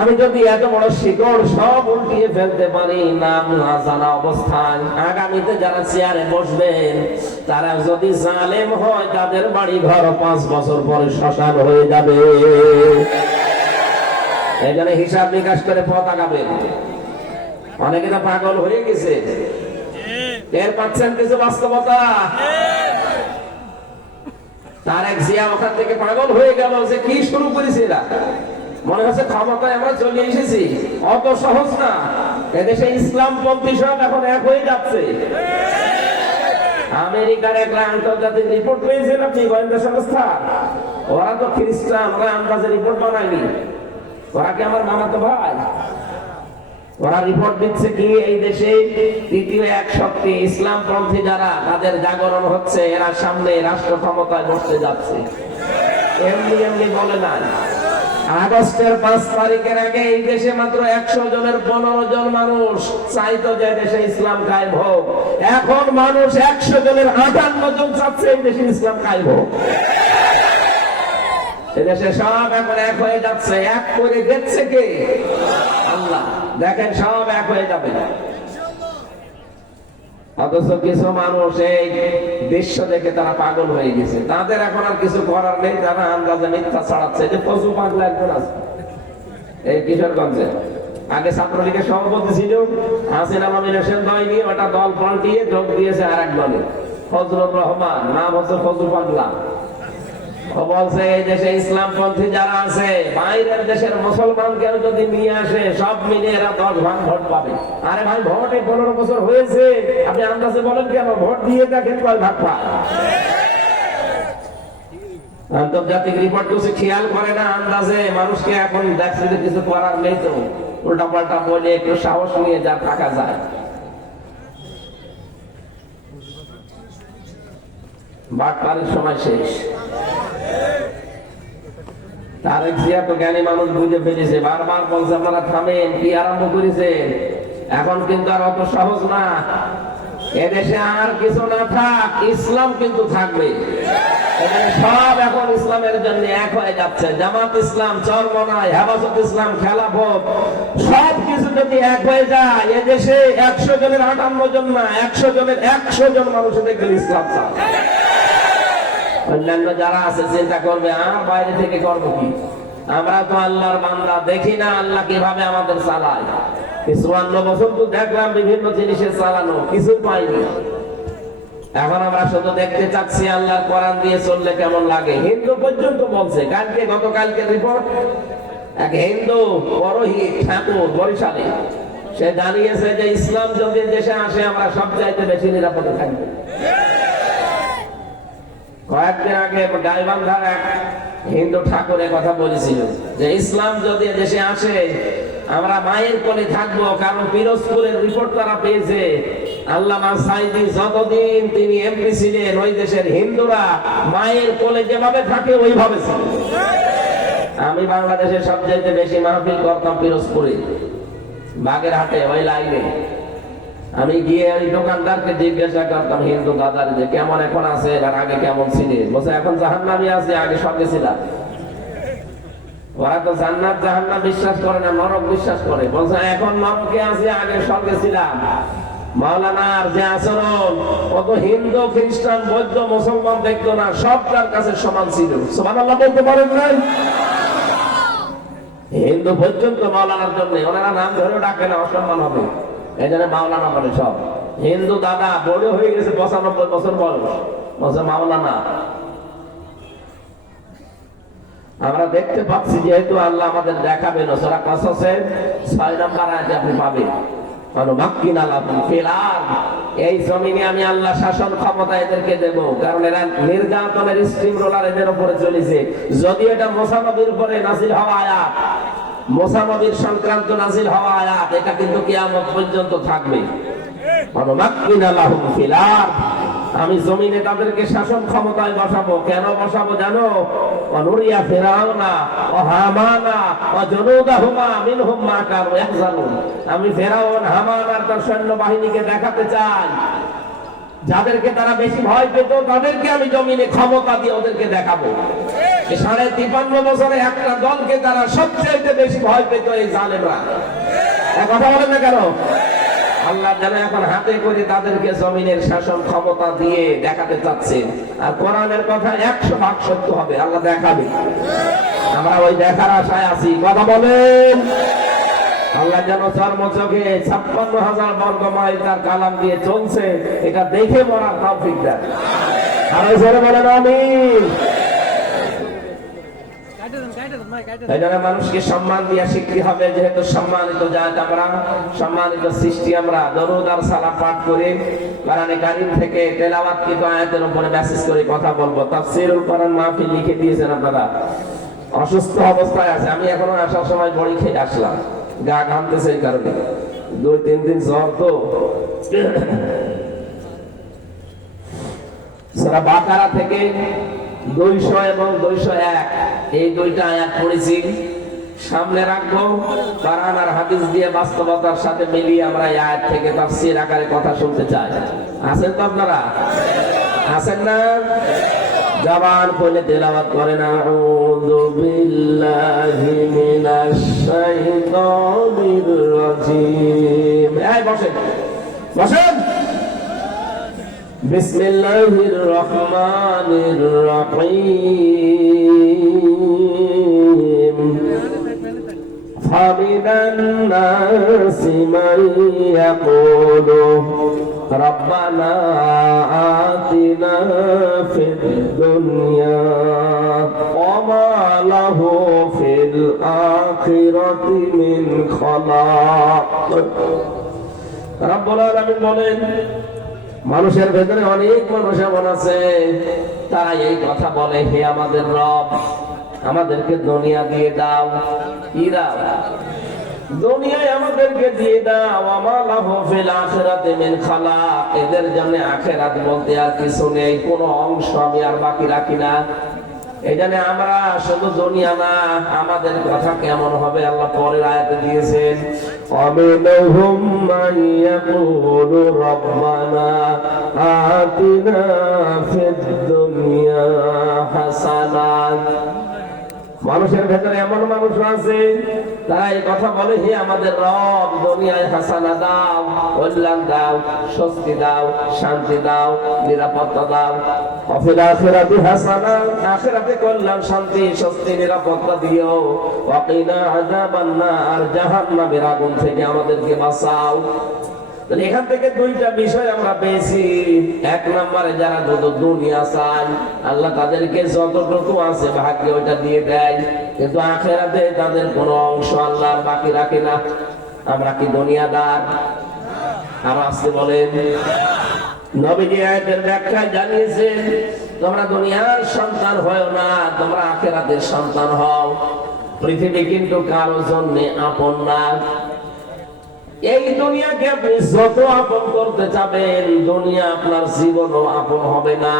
আমি যদি এত বড় শিকড় সব উল্টিয়ে ফেলতে পারি, নাম না জানা অবস্থায়, আগামীতে যারা চেয়ারে বসবেন তারা যদি জালেম হয়, তাদের বাড়ি ঘর 5 বছর পরে শ্মশান হয়ে যাবে। এখানে হিসাব নিকাশ করে পথ আগাবেন। অনেকে তো পাগল হয়ে গেছে, টের পাচ্ছেন কিছু বাস্তবতা। তারেক জিয়া ওখান থেকে পাগল হয়ে গেল যে কি শুরু করেছে এরা। মনে হচ্ছে ক্ষমতায় আমরা চলে এসেছি। অত সহজ না। এদেশে ইসলামপন্থী সব এখন এক হয়ে যাচ্ছে। আমেরিকার একটা আন্তর্জাতিক রিপোর্ট পেয়েছিল আপনি, গোয়েন্দা সংস্থা। ওরা তো খ্রিস্টান, ওরা আন্দাজে রিপোর্ট বানায়নি। ওরা কি আমার মামাতো ভাই? ওরা রিপোর্ট দিচ্ছে কি, এই দেশে তৃতীয় এক শক্তি ইসলামপন্থী যারা, তাদের জাগরণ হচ্ছে, এরা সামনে রাষ্ট্র ক্ষমতায় বসতে যাচ্ছে। এমনি এমনি বলে না। আগস্টের 5 তারিখের আগে এই দেশে মাত্র 100 জনের 15 জন মানুষ চাইতো যে দেশে ইসলাম কায়েম হোক। এখন মানুষ 100 জনের 58 জন চাচ্ছে এই দেশে ইসলাম কায়েম হোক। এদেশে সব এখন এক হয়ে যাচ্ছে। এক করে দেখছে কে? আল্লাহ। দেখেন সব এক হয়ে যাবে। অথচ কিছু মানুষ এই দৃশ্য দেখে তারা পাগল হয়ে গেছে। তাদের এখন আর কিছু করার নেই, তারা আন্দাজে মিথ্যা ছড়াচ্ছে। যে পশু পাগলা একজন আছে এই কিশোরগঞ্জে, আগে ছাত্রলীগের সভাপতি ছিল, হাসিনা নমিনেশন হয়নি, ওটা দল পাল্টিয়ে যোগ দিয়েছে আর এক দলে। ফজলুর রহমান, নাম হচ্ছে ফজলু পাগলা। ও বলছে এই দেশে ইসলামপন্থী যারা আছে, বাইরের দেশের মুসলমানকেও যদি নিয়ে আসে, সব মিলিয়ে এরা 10 ভাগ ভোট পাবে। আরে ভাই, ভোটে 15 বছর হয়েছে, আপনি আন্দাজে বলেন কেন? ভোট দিয়ে দেখেন কয় ভাগ পায়। আন্তর্জাতিক রিপোর্ট কিছু খেয়াল করে না, আন্দাজে মানুষকে এখন দেখছে যে কিছু করার নেই, তো উল্টা পাল্টা বলে একটু সাহস নিয়ে যা থাকা যায়। বাটপাড়ির সময় শেষ। তারেক জিয়া তো জ্ঞানী মানুষ, বুঝে ফেলেছে। বারবার বলছে আপনারা থামেন, কি আরম্ভ করেছেন। এখন কিন্তু আর অত সহজ না। এদেশে আর কিছু না থাক, ইসলাম কিন্তু থাকবে। সব এখন ইসলামের জন্য এক হয়ে যাচ্ছে। জামাত ইসলাম, চরমনাই, হেফাজত ইসলাম, খেলাফত, সব কিছু যদি এক হয়ে যায়, এদেশে 100 জনের 58 জন না, 100 জনের 100 জন মানুষ দেখবেন ইসলাম চায়। অন্যান্য যারা আছে চিন্তা করবে, আর বাইরে থেকে করবো কি। আমরা তো আল্লাহর বান্দা, দেখি না আল্লাহ কিভাবে আমাদের চালায়। 54 বছর তো দেখলাম বিভিন্ন জিনিসের চালানো, কিছু পাইনি। এখন আমরা শুধু দেখতে চাচ্ছি আল্লাহর কোরআন দিয়ে চললে কেমন লাগে। হিন্দু পর্যন্ত বলছে, গতকালকে রিপোর্ট, এক হিন্দু পুরোহিত ঠাকুর বরিশালে, সে জানিয়েছে যে ইসলাম যদি দেশে আসে আমরা সবচাইতে বেশি নিরাপদে থাকবো। কয়েকদিন আগে গাইবান্ধার এক হিন্দু ঠাকুরের কথা বলেছিল যে ইসলাম যদি দেশে আসে আমরা মায়ের কোলে থাকবো, কারণ পিরোজপুরের রিপোর্ট তারা পেয়েছে আল্লামা সাইদি যতদিন তিনি এমপি ছিলেন ওই দেশের হিন্দুরা মায়ের কোলে যেভাবে থাকে ওইভাবে ছিল। আমি বাংলাদেশের সবচেয়ে বেশি মাহফিল করতাম পিরোজপুরে, বাগেরহাটে, ওই লাইনে। আমি গিয়ে ওই দোকানদারকে জিজ্ঞাসা করতাম হিন্দু দাদার যে কেমন এখন আছে, এবার আগে কেমন ছিলে? বলছে এখন জাহান্নামী আছে, আগে স্বর্গে ছিলাম। ওরা তো জান্নাত জাহান্নাম বিশ্বাস করে না, নরক বিশ্বাস করে। বলছে এখন নরকে আছে, আগে স্বর্গে ছিলাম। মাওলানার যে আচরণ, কত হিন্দু খ্রিস্টান বৌদ্ধ মুসলমান দেখতো না, সব তার কাছে সমান ছিল। সুবহানাল্লাহ বলতে পারেন নাই? হিন্দু পর্যন্ত মাওলানার জন্য ওনারা নাম ধরে ডাকে না, অসম্মান হবে, এই জন্য মাওলানা বলে সব। হিন্দু দাদা বড় হয়ে গেছে, 95 বছর বয়স, বলছে মাওলানা। আমরা দেখতে পাচ্ছি যেহেতু আল্লাহ আমাদের দেখাবেন, সূরা কাসাসের 6 নম্বর আয়াতে আপনি পাবেন, অনুমাক্কিনা লাহুম ফিল আরদ, এই জমিনে আমি আল্লাহ শাসন ক্ষমতা এদেরকে দেব, কারণ এরা নির্যাতনের স্টিম রোলার এদের উপরে চলেছে। যদি এটা মুসা নবীর উপরে নাযিল হওয়া আয়াত, মুসা নবীর সংক্রান্ত নাযিল হওয়া আয়াত, এটা কিন্তু কিয়ামত পর্যন্ত থাকবে। অনুমাক্কিনা লাহুম ফিল আরদ, আমি জমিনে তাদেরকে শাসন ক্ষমতায় বসাবো। কেন বসাবো জানো? অনুরিয়া ফিরাউনা ও হামানা ও জুনুদাহুমা মিনহুম মা কানু ইয়াহজানুন, আমি ফিরাউন হামান আর তার সৈন্য বাহিনীকে দেখাতে চাই যাদেরকে তারা বেশি ভয় পেত, তাদেরকে আমি জমিনে ক্ষমতা দিয়ে ওদেরকে দেখাবো। 53 বছরে একটা দলকে তারা সবচেয়ে বেশি ভয় পেত, এই জালেমরা। কথা বলেন না কেন? আল্লাহ যেন এখন হাতে করে তাদেরকে জমিনের শাসন ক্ষমতা দিয়ে দেখাতে চাচ্ছেন। আর কোরআনের কথা 100% সত্য হবে, আল্লাহ দেখাবে। আমরা ওই দেখার আশায় আছি। কথা বলেন। আল্লাহ যেন চর্মচোখে 56,000 বর্গ মাইল তার কালাম দিয়ে চলছে, এটা দেখে মরার তৌফিক দেন। আর ওই ছেলে বলেন আমিন। এই জন্য মানুষকে সম্মান দিয়ে শিখতে হবে, যেহেতু সম্মানিত জাত আমরা, সম্মানিত সৃষ্টি আমরা। দরুদ আর সালাম পাঠ করে কোরআনে কারীম থেকে তেলাওয়াতকৃত আয়াতের উপরে মেসেজ করে কথা বলবো। তাফসীরুল কোরআন মাহফিল লিখে দিয়েছেন আপনারা। অসুস্থ অবস্থায় আছে, আমি এখনো আসার সময় বড়ি খেয়ে আসলাম, গা ঘামতেছে এই কারণে, 2-3 দিন জ্বর তো। সূরা বাকারা থেকে 200 এবং 201 এই দুইটা আয়াত পড়েছি, সামনে রাখবো। কোরআন আর হাদিস দিয়ে বাস্তবতার সাথে মিলিয়ে আমরা এই আয়াত থেকে তাফসীর আকারে কথা শুনতে চাই। আছেন তো আপনারা? আছেন না? জবান খুলে তেলাওয়াত করেন। আউযু বিল্লাহি মিনাশ শাইতানির রাজীম। এই বসেন, বসেন। বিসমিল্লাহির রহমানির রহিম। ফামিনান নাসি মান ইয়াকুলু রব্বানা আতিনা ফিদ দুনিয়া ওয়া মা লাহু ফিল আখিরাতি মিন খালাক। রব্বুল আলামিন বলেন, মানুষের ভেতরে অনেক মানুষ এমন আছে তারা এই কথা বলে, হে আমাদের রব, আমাদেরকে দুনিয়া দিয়ে দাও। কি দাও? দুনিয়ায় আমাদেরকে দিয়ে দাও। আমা লাহু ফিল আখিরাতি মিন খালাক, এদের জন্য আখিরাত বলতে আর কিছু নেই, কোনো অংশ আমি আর বাকি রাখি না। এই জন্য আমরা শুধু দুনিয়া না, আমাদের কথা কেমন হবে আল্লাহ পরের আয়াতে দিয়েছেন, আমিনহুম মান ইয়াকুলু রব্বানা আতিনা ফিদ দুনিয়া হাসানাত মানুষের ভেতরে এমন মানুষ আছে তারা এই কথা বলে, হে আমাদের রব, দুনিয়ায় হাসানা দাও, কল্যাণ দাও, স্বস্তি দাও, শান্তি দাও, নিরাপত্তা দাও। অফিল আখিরাতি হাসানা, আখিরাতে কল্যাণ, শান্তি, স্বস্তি, নিরাপত্তা দিও। ওয়াকিনা আযাবান নার, জাহান্নামের আগুন থেকে আমাদেরকে বাঁচাও। এখান থেকে দুইটা বিষয় আমরা পেয়েছি। এক নম্বরে যারা দুনিয়া চান, আল্লাহ তাদেরকে যতটুকু আছে ভাগ্যে ওইটা দিয়ে দেয়, কিন্তু আখিরাতে তাদের কোনো অংশ আল্লাহ বাকি রাখে না। আমরা কি দুনিয়াদার? আর আসতে বলেন, নবীজি আয়াতের ব্যাখ্যায় জানিয়েছেন, তোমরা দুনিয়ার সন্তান হয় না, তোমরা আখিরাতের সন্তান হও। পৃথিবী কিন্তু কারো জন্য আপন না। এই দুনিয়াকে আপনি যত আপন করতে চাবেন, দুনিয়া আপনার জীবনও আপন হবে না।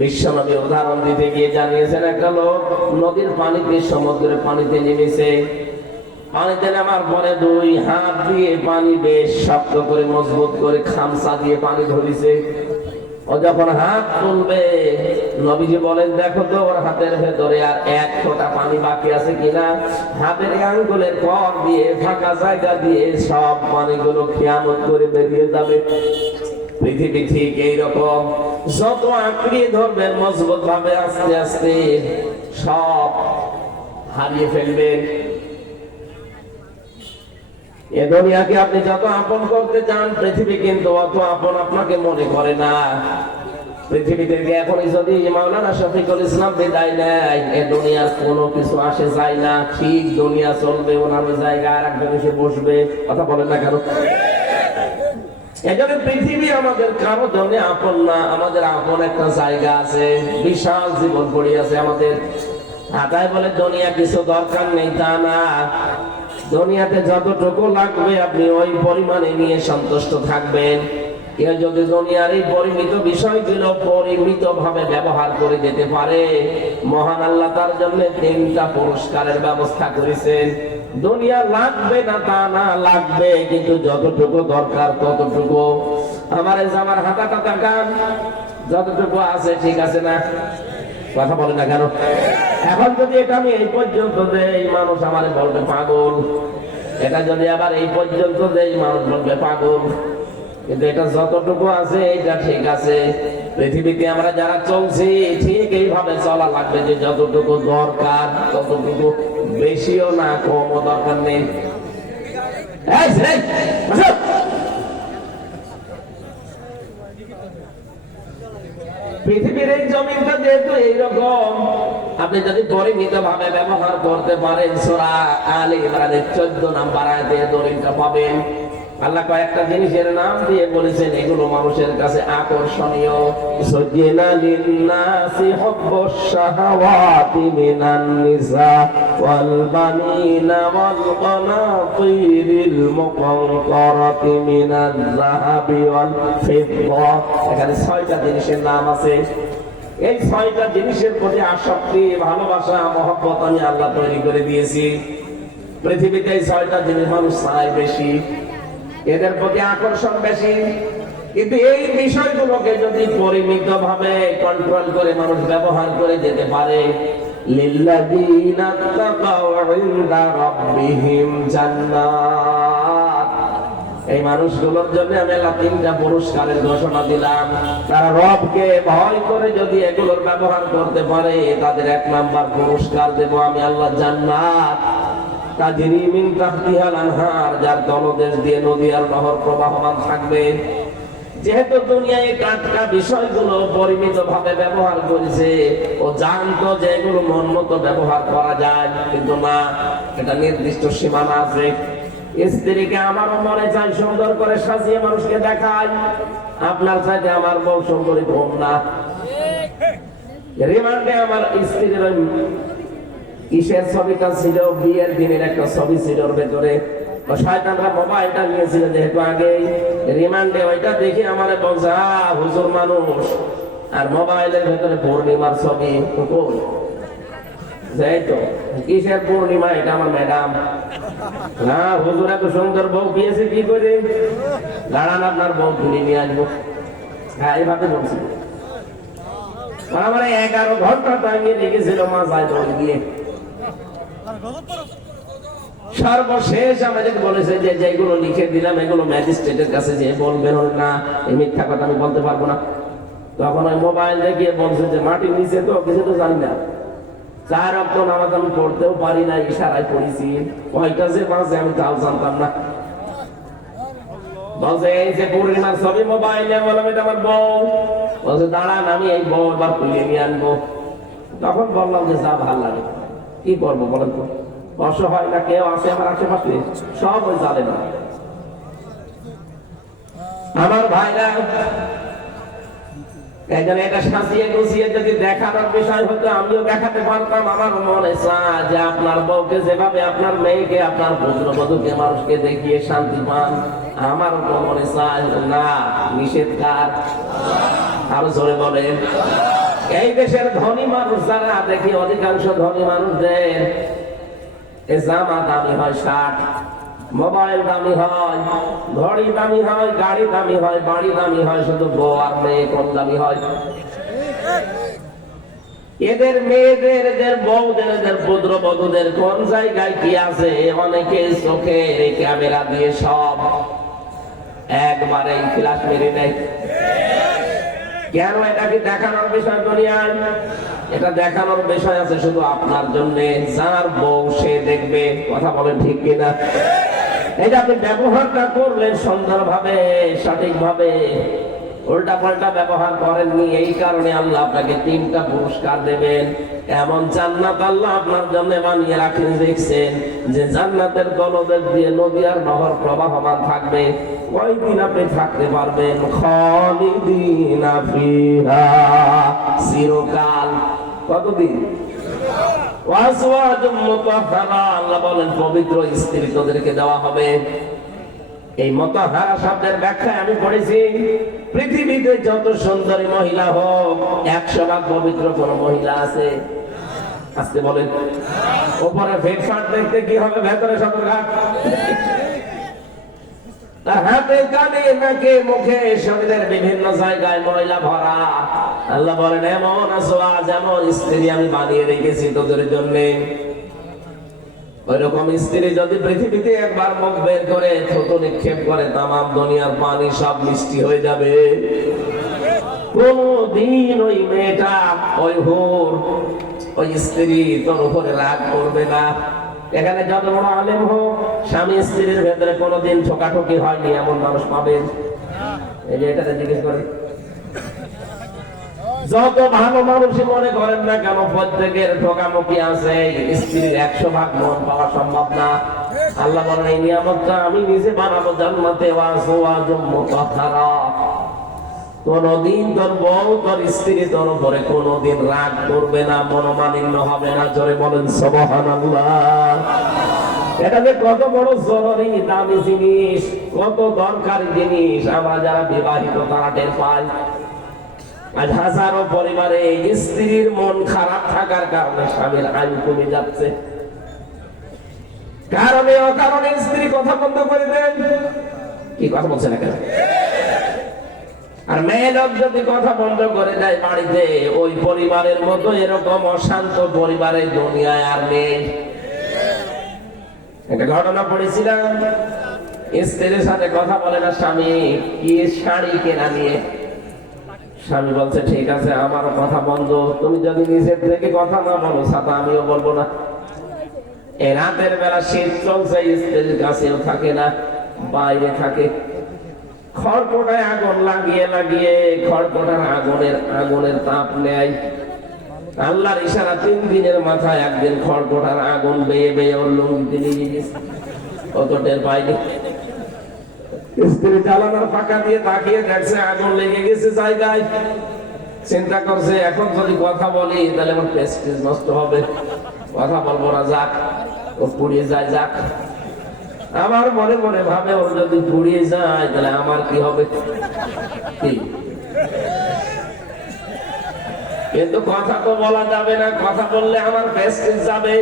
বিশ্বনবী উদাহরণ দিতে গিয়ে জানিয়েছেন, একটা লোক নদীর পানিতে, সমুদ্রের পানিতে নেমেছে। পানিতে নামার পরে দুই হাত দিয়ে পানি বেশ শক্ত করে, মজবুত করে, খামচা দিয়ে পানি ধরেছে। ও যখন হাত তুলবে, নবীজি বলেন, দেখো তো ওর হাতের ভেতরে আর এক ফোঁটা পানি বাকি আছে কিনা। হাতের আঙ্গুলের কর দিয়ে, ফাঁকা জায়গা দিয়ে সব পানিগুলো খেয়ানত করে বেরিয়ে যাবে। পৃথিবী ঠিক এইরকম, যত আঁকড়িয়ে ধরবেন মজবুত ভাবে, আস্তে আস্তে সব হারিয়ে ফেলবেন। এ দুনিয়াকে আপনি যত আপন করতে চান, পৃথিবী কিন্তু অত আপন আপনাকে মনে করে না। পৃথিবী থেকে এখনই যদি মাওলানা শফিকুল ইসলাম বিদায় নেয়, এ দুনিয়ার কোনো কিছু আসে যায় না। ঠিক দুনিয়া চলবে, ওনার জায়গায় আর একজন এসে বসবে। কথা বলেন না কেন? এজন্য পৃথিবী আমাদের কারো জন্য আপন না। আমাদের আপন একটা জায়গা আছে, বিশাল জীবন পড়ে আছে আমাদের। হাতায় বলে দুনিয়া কিছু দরকার নেই, তা না। দুনিয়াতে যতটুকু লাগবে আপনি ওই পরিমাণে নিয়ে সন্তুষ্ট থাকবেন। কেউ যদি দুনিয়ার এই পরিমিত বিষয়গুলো পরিমিত ভাবে ব্যবহার করে যেতে পারে, মহান আল্লাহ তার জন্য 3টা পুরস্কারের ব্যবস্থা করেছেন। দুনিয়া লাগবে না তা না, লাগবে, কিন্তু যতটুকু দরকার ততটুকু। আমার জামার হাতাটা টাকান যতটুকু আছে, ঠিক আছে না? কথা বলে না কেন? এখন যদি এটা আমি এই পর্যন্ত দেই, মানুষ আমার বলবে পাগল। এটা যদি আবার এই পর্যন্ত দেই, মানুষ বলবে পাগল। কিন্তু এটা যতটুকু আছে, এটা ঠিক আছে। পৃথিবীতে আমরা যারা চলছি, ঠিক এইভাবে চলা লাগবে, যে যতটুকু দরকার ততটুকু, বেশিও না কমও দরকার নেই। পৃথিবীর এই জমিনটা যেহেতু এইরকম, আপনি যদি পরিমিত ভাবে ব্যবহার করতে পারেন, সূরা আলে ইমরানের 14 নম্বর আয়াতে দলিলটা পাবেন। আল্লাহ কয়েকটা জিনিসের নাম দিয়ে বলেছেন, এগুলো মানুষের কাছে আকর্ষণীয়। সুজ্জিনা লিন্নাসি হুব্বুশ শাহাওয়াতি মিনান নিসা ওয়াল বানিনা ওয়াল কানাতিরিল মুকানতারাতি মিনাজ যাহাবি ওয়াল ফিদ্দা। এখানে 6টা জিনিসের নাম আছে। এই 6টা জিনিসের প্রতি আসক্তি, ভালোবাসা, মহব্বত আমি আল্লাহ তৈরি করে দিয়েছি। পৃথিবীতে এই 6টা জিনিস মানুষ চায় বেশি, এদের প্রতি আকর্ষণ বেশি। কিন্তু এই বিষয়গুলোকে যদি পরিমিত ভাবে কন্ট্রোল করে মানুষ ব্যবহার করে যেতে পারে, লিল্লাযীনা তাকাউ ইনদা রাব্বিহিম জান্নাত, এই মানুষগুলোর জন্য আমি আল্লাহ 3টা পুরস্কারের ঘোষণা দিলাম। তারা রবকে ভয় করে যদি এগুলোর ব্যবহার করতে পারে, তাদের 1 নাম্বার পুরস্কার দেব আমি আল্লাহ, জান্নাত। তাজরি মিন তাহতিহাল আনহার, যার তলদেশ দিয়ে নদী আর নহর প্রবাহমান থাকবে। যেহেতু দুনিয়ায় টাটকা বিষয়গুলো পরিমিত ভাবে ব্যবহার করেছে, ও জানতো যে এগুলো মন মতো ব্যবহার করা যায়, কিন্তু না, এটা নির্দিষ্ট সীমানা আছে। স্ত্রীকে আমারও মনে চাই সুন্দর করে সাজিয়ে মানুষকে দেখায়, আপনার চাইতে আমার বউ সুন্দরী কম না। রিমান্ডে আমার স্ত্রীর কিসের ছবিটা ছিল, বিয়ের দিনের একটা ছবি ছিল, ওর ভেতরে শয়তানরা মোবাইলটা নিয়েছিল যেহেতু আগে, রিমান্ডে ওইটা দেখে আমার বলছে, হুজুর মানুষ, আর মোবাইলের ভেতরে পূর্ণিমার ছবি। যাই তো, কিসের পূর্ণিমা? এটা আমার ম্যাডাম। না হুজুর, এত সুন্দর বউ পেয়েছে কি করে? দাঁড়ান, আপনার বউ তুলে নিয়ে আসবো। হ্যাঁ, এইভাবে বলছি। আমার 11 ঘন্টা টাইমে লেগেছিল মাথায় দৌড় দিয়ে। সর্বশেষ আমাদেরকে বলেছে যে যেগুলো লিখে দিলাম এগুলো ম্যাজিস্ট্রেটের কাছে যে বলবেন না, এই মিথ্যা কথা আমি বলতে পারবো না। তখন ওই মোবাইল দেখিয়ে বলছে যে মাটির নিচে তো কিছু তো জানি না, 4 ওয়াক্ত নামাজ আমি পড়তেও পারি না, ইশারায় পড়েছি, কয়টা যে বাজে আমি তাও জানতাম না। বলছে এই যে পূর্ণিমার ছবি মোবাইলে, বললাম এটা আমার বউ। বলছে দাঁড়ান আমি এই বউ এবার তুলে নিয়ে আনবো। তখন বললাম যে যা ভাল লাগে, কি করবো বলেন তো, অসহায় না কেউ আছে আমার আশেপাশে, সব ওই জানে না। আমার ভাইরা এই জন্য এটা সাজিয়ে গুছিয়ে যদি দেখানোর বিষয় হতো আমিও দেখাতে পারতাম। আমার মনে চায় যে আপনার বউকে যেভাবে আপনার মেয়েকে আপনার পুত্রবধূকে মানুষকে দেখিয়ে শান্তি পান, আমার মনে চায় না নিষেধ কার? আরো জোরে বলেন। এই দেশের ধনী মানুষ যারা দেখি, অধিকাংশ ধনী মানুষদের জামা দামি হয়, শার্ট, মোবাইল দামি হয়, ঘড়ি দামি হয়, গাড়ি দামি হয়, বাড়ি দামি হয়, শুধু বউ আর মেয়ে কম দামি হয়। এদের মেয়েদের, এদের বউদের, এদের পুত্রবধূদের কোন জায়গায় কি আছে অনেকে চোখে ক্যামেরা দিয়ে সব একবারে ফ্ল্যাশ মেরে নেয়। কেন? এটা কি দেখানোর বিষয় দুনিয়ায়? এটা দেখানোর বিষয় আছে শুধু আপনার জন্য, যার বউ সে দেখবে। কথা বলেন ঠিক কিনা? এটা আপনি ব্যবহারটা করলেন সুন্দরভাবে, সঠিকভাবে, উল্টা পাল্টা ব্যবহার করেননি, এই কারণে আল্লাহ আপনাকে 3টা পুরস্কার দেবেন। এমন জান্নাত আল্লাহ আপনার জন্য বানিয়ে রাখেন, দেখছেন যে জান্নাতের তলদেশ দিয়ে নদী আর নহর প্রবাহমান থাকবে। কয়দিন আপনি থাকতে পারবেন? খালিদিনা ফিহা, চিরকাল। কতদিন? ওয়াজওয়াজুম মুতাহহারা, আল্লাহ বলেন পবিত্র স্ত্রী তোদেরকে দেওয়া হবে। এই মুতাহহারা শব্দের ব্যাখ্যায় আমি পড়েছি, পৃথিবীতে যত সুন্দরী মহিলা হোক 100 ভাগ পবিত্র কোন মহিলা আছে? আজকে বলেন। উপরে ফিটফাট দেখতে কি হবে, ভেতরে সতর্ক। তার হাতে, কানে, নাকে, মুখে, শরীরের বিভিন্ন জায়গায় ময়লা ভরা। আল্লাহ বলেন এমন আজওয়াজ, এমন স্ত্রী আমি বানিয়ে রেখেছি তোদের জন্য। ওইরকম স্ত্রী যদি পৃথিবীতে একবার মুখ বের করে থুতু নিক্ষেপ করে, তামাম দুনিয়ার পানি সব মিষ্টি হয়ে যাবে। কোনদিন ওই মেয়েটা, ওই হুর, ওই স্ত্রী তোর উপরে রাগ করবে না। এখানে যত বড় আলেম হোক, স্বামী স্ত্রীর ভেতরে কোনোদিন ঠোকাঠুকি হয়নি এমন মানুষ পাবেন? এই যে এটাতে জিজ্ঞেস করেন, যত ভালো মানুষই মনে করেন না কেন, প্রত্যেকের ঠোকামুখি আছে। স্ত্রীর 100 ভাগ মন পাওয়া সম্ভব না। আল্লাহ বলেন এই নিয়ামতটা আমি নিজে বানাবো জান্নাতে, ওয়াজওয়াজুম মুতাহহারা। কোনদিন তোর বউ, তোর স্ত্রী তোর উপরে কোনদিন রাগ করবে না, মনোমালিন্য হবে না। জোরে বলেন সুবহানাল্লাহ। এটা যে কত বড় জরুরি দামি জিনিস, কত দরকারি জিনিস, আমরা যারা বিবাহিত তারা টের পাই। আজ হাজারো পরিবারে স্ত্রীর মন খারাপ থাকার কারণে স্বামীর আয়ু কমে যাচ্ছে। কারণে অকারণে স্ত্রী কথা বন্ধ করে দেন। কি কথা বলছে না কেন? আর মেয়ে লোক যদি কথা বন্ধ করে দেয় বাড়িতে, ওই পরিবারের মতো এরকম অশান্ত পরিবারে দুনিয়ায় আর নেই। একটা ঘটনা পড়েছিলাম, স্ত্রীর সাথে কথা বলে না স্বামী, কি শাড়ি কেনা নিয়ে। স্বামী বলছে ঠিক আছে আমারও কথা বন্ধ, তুমি যদি নিজের থেকে কথা না বলো সাথে আমিও বলবো না। এই রাতের বেলা শীত চলছে, স্ত্রীর কাছেও থাকে না, বাইরে থাকে। খড়পোটায় আগুন লাগিয়ে লাগিয়ে খড়পোটার আগুনের তাপ নেয়। আল্লাহর ইশারা 3 দিনের মাথায় একদিন খড়পোটার আগুন বেয়ে বেয়ে ওর লুঙ্গিতে নিয়ে গেছে, অত টের পাইনি। স্ত্রী জ্বালানোর ফাঁকা দিয়ে তাকিয়ে দেখছে আগুন লেগে গেছে জায়গায়। চিন্তা করছে এখন যদি কথা বলি তাহলে আমার প্রেস্টিজ নষ্ট হবে, কথা বলবো না, যাক ও পুড়িয়ে যায় যাক। আমার মনে মনে ভাবে ওর যদি পুড়িয়ে যায় তাহলে আমার কি হবে। কিন্তু কথা তো বলা যাবে না, কথা বললে আমার প্রেস্টিজ যাবে।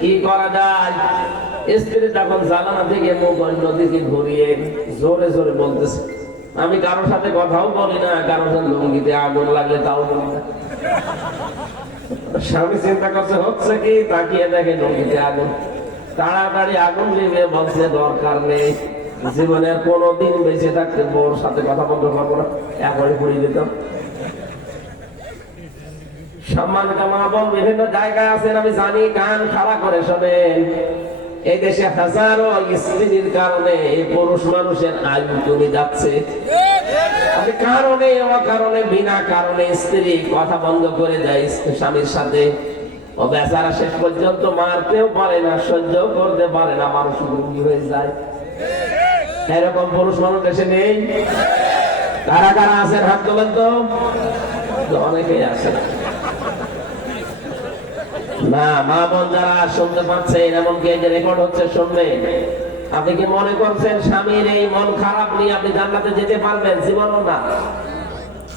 কি করা যায়? স্ত্রী তখন জানালা থেকে মুখ অন্যদিকে ঘুরিয়ে জোরে জোরে বলতেছে, আমি কারোর সাথে কথাও বলি না, কারোর সাথে লুঙ্গিতে আগুন লাগলে তাও বলি না। স্বামী চিন্তা করছে হচ্ছে কি, তাকিয়ে দেখে লুঙ্গিতে আগুন, তাড়াতাড়ি আগুন নিবে, বলছে দরকার নেই, জীবনের কোনোদিন বেঁচে থাকতে বউর সাথে কথা বলতে পারবো না, একবারে পড়িয়ে দিতাম। সম্মানিত মা বোন, বিভিন্ন জায়গায় আছেন আমি জানি, কান খাড়া করে শোনেন। এই দেশে হাজারো স্ত্রীর কারণে এই পুরুষ মানুষের আয়ু কমে যাচ্ছে। কারণে অকারণে বিনা কারণে স্ত্রী কথা বন্ধ করে দেয় স্বামীর সাথে, ও বেচারা শেষ পর্যন্ত মারতেও পারে না, সহ্য করতে পারে না, মানুষ রোগী হয়ে যায়। এরকম পুরুষ মানুষ দেশে নেই? কারা কারা আছেন হাত তোলেন তো? অনেকেই আছে না। মা বোন যারা শুনতে পাচ্ছেন, এমনকি এই যে রেকর্ড হচ্ছে শুনবেন, আপনি কি মনে করছেন স্বামীর এই মন খারাপ নিয়ে আপনি জান্নাতে যেতে পারবেন? জীবনও না।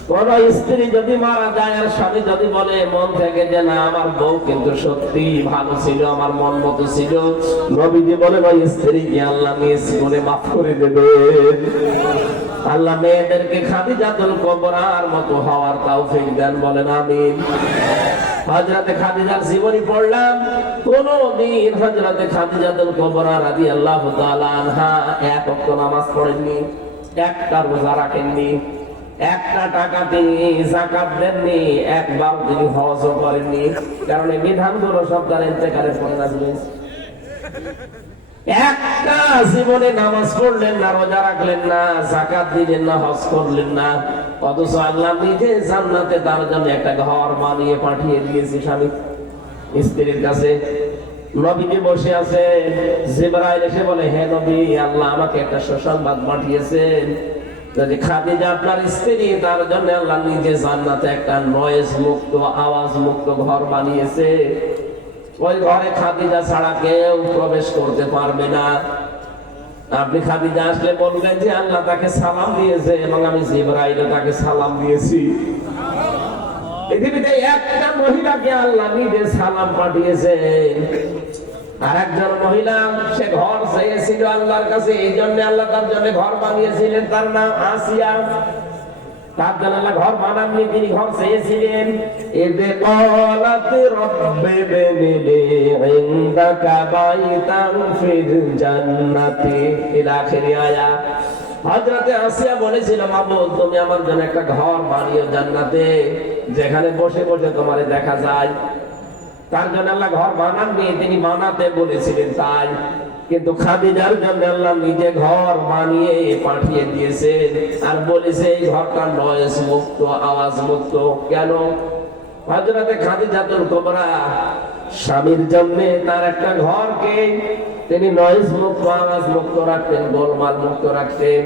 কোন স্ত্রী যদি মারা যায় আর স্বামী যদি বলে মন থেকে যে না, আমার বউ কিন্তু সত্যি ভালো ছিল, আমার মন মতো ছিল, নবীজি বলেন ওই স্ত্রীকে আল্লাহ নিজ গুণে মাফ করে দেবেন। আল্লাহ মেয়েদেরকে খাদিজাতুল কুবরার মতো হওয়ার তৌফিক দেন, বলেন আমিন। হযরতে খাদিজার জীবনী পড়লাম, কোনদিন হযরতে খাদিজাতুল কুবরা রাদিয়াল্লাহু তাআলা আনহা এক ওয়াক্ত নামাজ পড়েননি, একটা রোজা রাখেননি, একটা টাকা তিনি যাকাত দেননি, একবার তিনি হজও করেননি, কারণ এই বিধানগুলো সব তার ইন্তেকালের পরে নাযিল হয়েছে। একটা জীবনে নামাজ পড়লেন না, রোজা রাখলেন না, যাকাত দিলেন না, হজ করলেন না, অথচ আল্লাহ নিজে জান্নাতে তার জন্য একটা ঘর বানিয়ে পাঠিয়ে দিয়েছে স্বামী স্ত্রীর কাছে। নবীজি বসে আছে, জিবরাইল এসে বলে, হে নবী, আল্লাহ আমাকে একটা সুসংবাদ পাঠিয়েছেন, যদি খাদিজা আপনার স্ত্রী, তার জন্য আল্লাহ নিজে জান্নাতে একটা নয়েজ মুক্ত, আওয়াজ মুক্ত ঘর বানিয়েছে। ওই ঘরে খাদিজা ছাড়া কেউ প্রবেশ করতে পারবে না। আপনি খাদিজা আসলে বলবেন যে আল্লাহ তাকে সালাম দিয়েছে এবং আমি জিবরাইল তাকে সালাম দিয়েছি। পৃথিবীতে একটা মহিলাকে আল্লাহ নিজে সালাম পাঠিয়েছে। আর একজন মহিলা, সে ঘর চেয়েছিল আল্লাহর কাছে, এই জন্য আল্লাহ তার জন্য ঘর বানিয়েছিলেন, তার নাম আসিয়া। তার জন্য আল্লাহ ঘর বানাননি, তিনি ঘর চেয়েছিলেন। ইদে ক্বালাত রাব্বি বিনি ইনদাকা বাইতান ফিল জান্নাতি ইলা আখিরি আয়াত। হযরতে আসিয়া বলেছিল, মাবুদ তুমি আমার জন্য একটা ঘর বানিও জান্নাতে, যেখানে বসে বসে তোমারে দেখা যায়। তার জন্য আল্লাহ ঘর বানাননি, তিনি বানাতে বলেছিলেন তাই। কিন্তু খাদিজার জন্য আল্লাহ নিজে ঘর বানিয়ে পাঠিয়ে দিয়েছেন, আর বলেছে এই ঘরটা নয়েজ মুক্ত, আওয়াজ মুক্ত। কেন? হযরতে খাদিজাতুল কুবরা স্বামীর জন্য তার একটা ঘরকে তিনি নয়েজ মুক্ত, আওয়াজ মুক্ত রাখতেন, গোলমাল মুক্ত রাখতেন।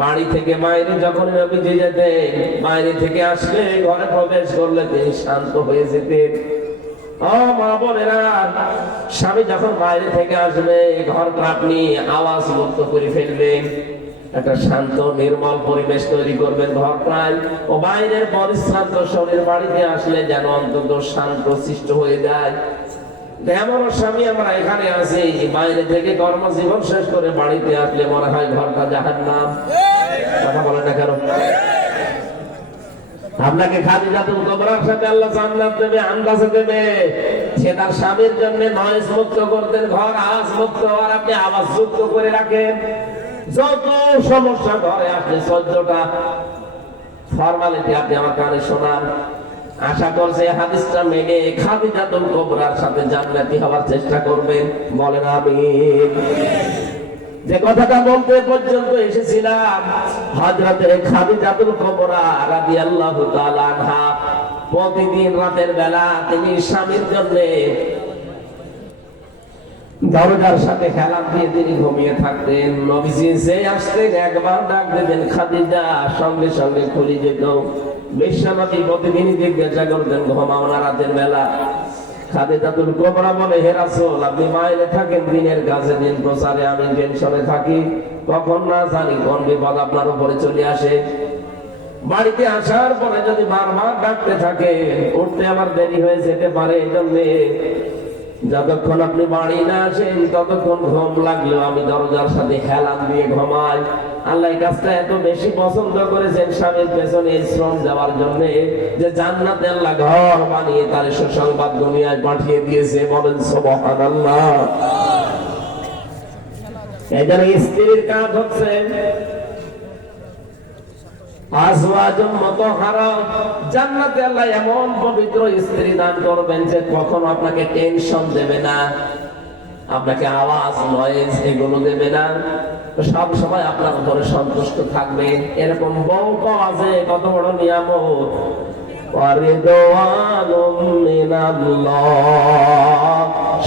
বাড়ি থেকে বাইরে যখন নবীজি যেতেন, বাইরে থেকে আসলে ঘরে প্রবেশ করলে তিনি শান্ত হয়ে যেতেন। ও মা বোনেরা, স্বামী যখন বাইরে থেকে আসবে, ঘরটা আপনি আওয়াজ মুক্ত করে ফেলবেন, একটা শান্ত নির্মল পরিবেশ তৈরি করবেন ঘরটায়। ও বাইরের পরিশ্রান্ত শরীর বাড়িতে আসলে যেন অন্তত শান্ত সৃষ্ট হয়ে যায়। এমন স্বামী আমরা এখানে আছি, বাইরে থেকে কর্মজীবন শেষ করে বাড়িতে আসলে মনে হয় ঘরটা জাহান্নাম। কথা বলেন না কেন? আপনাকে খাদিজাতুল কুবরার সাথে আল্লাহ জান্নাত দেবে, আন্দাজে দেবে। সে তার স্বামীর জন্য নয়েজ মুক্ত করতেন, ঘর আওয়াজ মুক্ত, আর আপনি আওয়াজ মুক্ত করে রাখেন। যত সমস্যা ঘরে আসলে 14টা ফর্মালিটি আপনি আমার কানে শোনান। আশা করছে হাদিসটা মেনে খাদিজাতুল কুবরার সাথে জান্নাতি হওয়ার চেষ্টা করবেন, বলেন আমিন। যে কথাটা বলতে পর্যন্ত এসেছিলাম, হযরতে খাদিজাতুল কুবরা রাদিয়াল্লাহু তাআলা আনহা প্রতিদিন রাতের বেলা তিনি স্বামীর জন্য দরজার সাথে খেলা দিয়ে তিনি ঘুমিয়ে থাকতেন। নবীজি যে আসতেন, একবার ডাক দিতেন খাদিজা, সঙ্গে সঙ্গে খুলে যেত। বিশ্বনবী প্রতিদিনই জিজ্ঞাসা করতেন, ঘুমাও না রাতের বেলা? খাদিজাতুল কুবরা বলে, হে রাসূল, আপনি বাইরে থাকেন দিনের কাজে, দিন প্রচারে, আমি টেনশনে থাকি, কখন না জানি কোন বিপদ আপনার উপরে চলে আসে। বাড়িতে আসার পরে যদি বারবার ডাকতে থাকে, উঠতে আমার দেরি হয়ে যেতে পারে, এই জন্য যতক্ষণ আপনি বাড়ি না আসেন ততক্ষণ ঘুম লাগলেও আমি দরজার সাথে হেলান দিয়ে ঘুমাই। আল্লাহ এই কাজটা এত বেশি পছন্দ করেছেন স্বামীর পেছনে শ্রম দেওয়ার জন্য, যে জান্নাতে আল্লাহ ঘর বানিয়ে তার সুসংবাদ দুনিয়ায় পাঠিয়ে দিয়েছে। বলেন সুবহানাল্লাহ। এই জন্য স্ত্রীর কাজ হচ্ছে আজওয়াজুম মুতাহহারা, জান্নাতে আল্লাহ এমন পবিত্র স্ত্রী দান করবেন যে কখনো আপনাকে টেনশন দেবে না, আপনাকে আওয়াজ নয়েজ এগুলো দেবে না, সব সময় আপনার উপরে সন্তুষ্ট থাকবে। এরকম বউ পাওয়া যায় কত বড় নিয়ামত।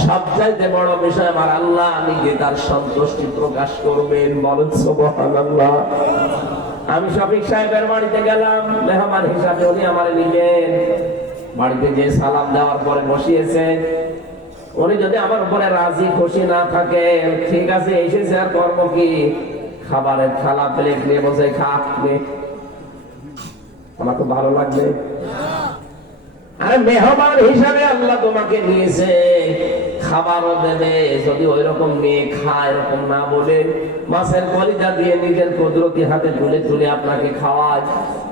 সবচাইতে বড় বিষয় আমার আল্লাহ নিজে তার সন্তুষ্টি প্রকাশ করবেন। বলেন সুবহানাল্লাহ। আমি শফিক সাহেবের বাড়িতে গেলাম মেহমান হিসাবে, উনি আমার নিলেন। বাড়িতে যে সালাম দেওয়ার পরে বসিয়েছে, উনি যদি আমার উপরে রাজি খুশি না থাকে, ঠিক আছে এসেছে আর কর্ম কি, খাবারের থালা প্লেট নিয়ে বসে খাবে, আমার তো ভালো লাগবে। আরে মেহমান হিসাবে আল্লাহ তোমাকে নিয়েছে, খাবারও দেবে, যদি ওই রকম নিয়ে খায় এরকম না বলে মাছের কলিজা দিয়ে নিজের কুদরতি হাতে তুলে তুলে আপনাকে খাওয়ায়,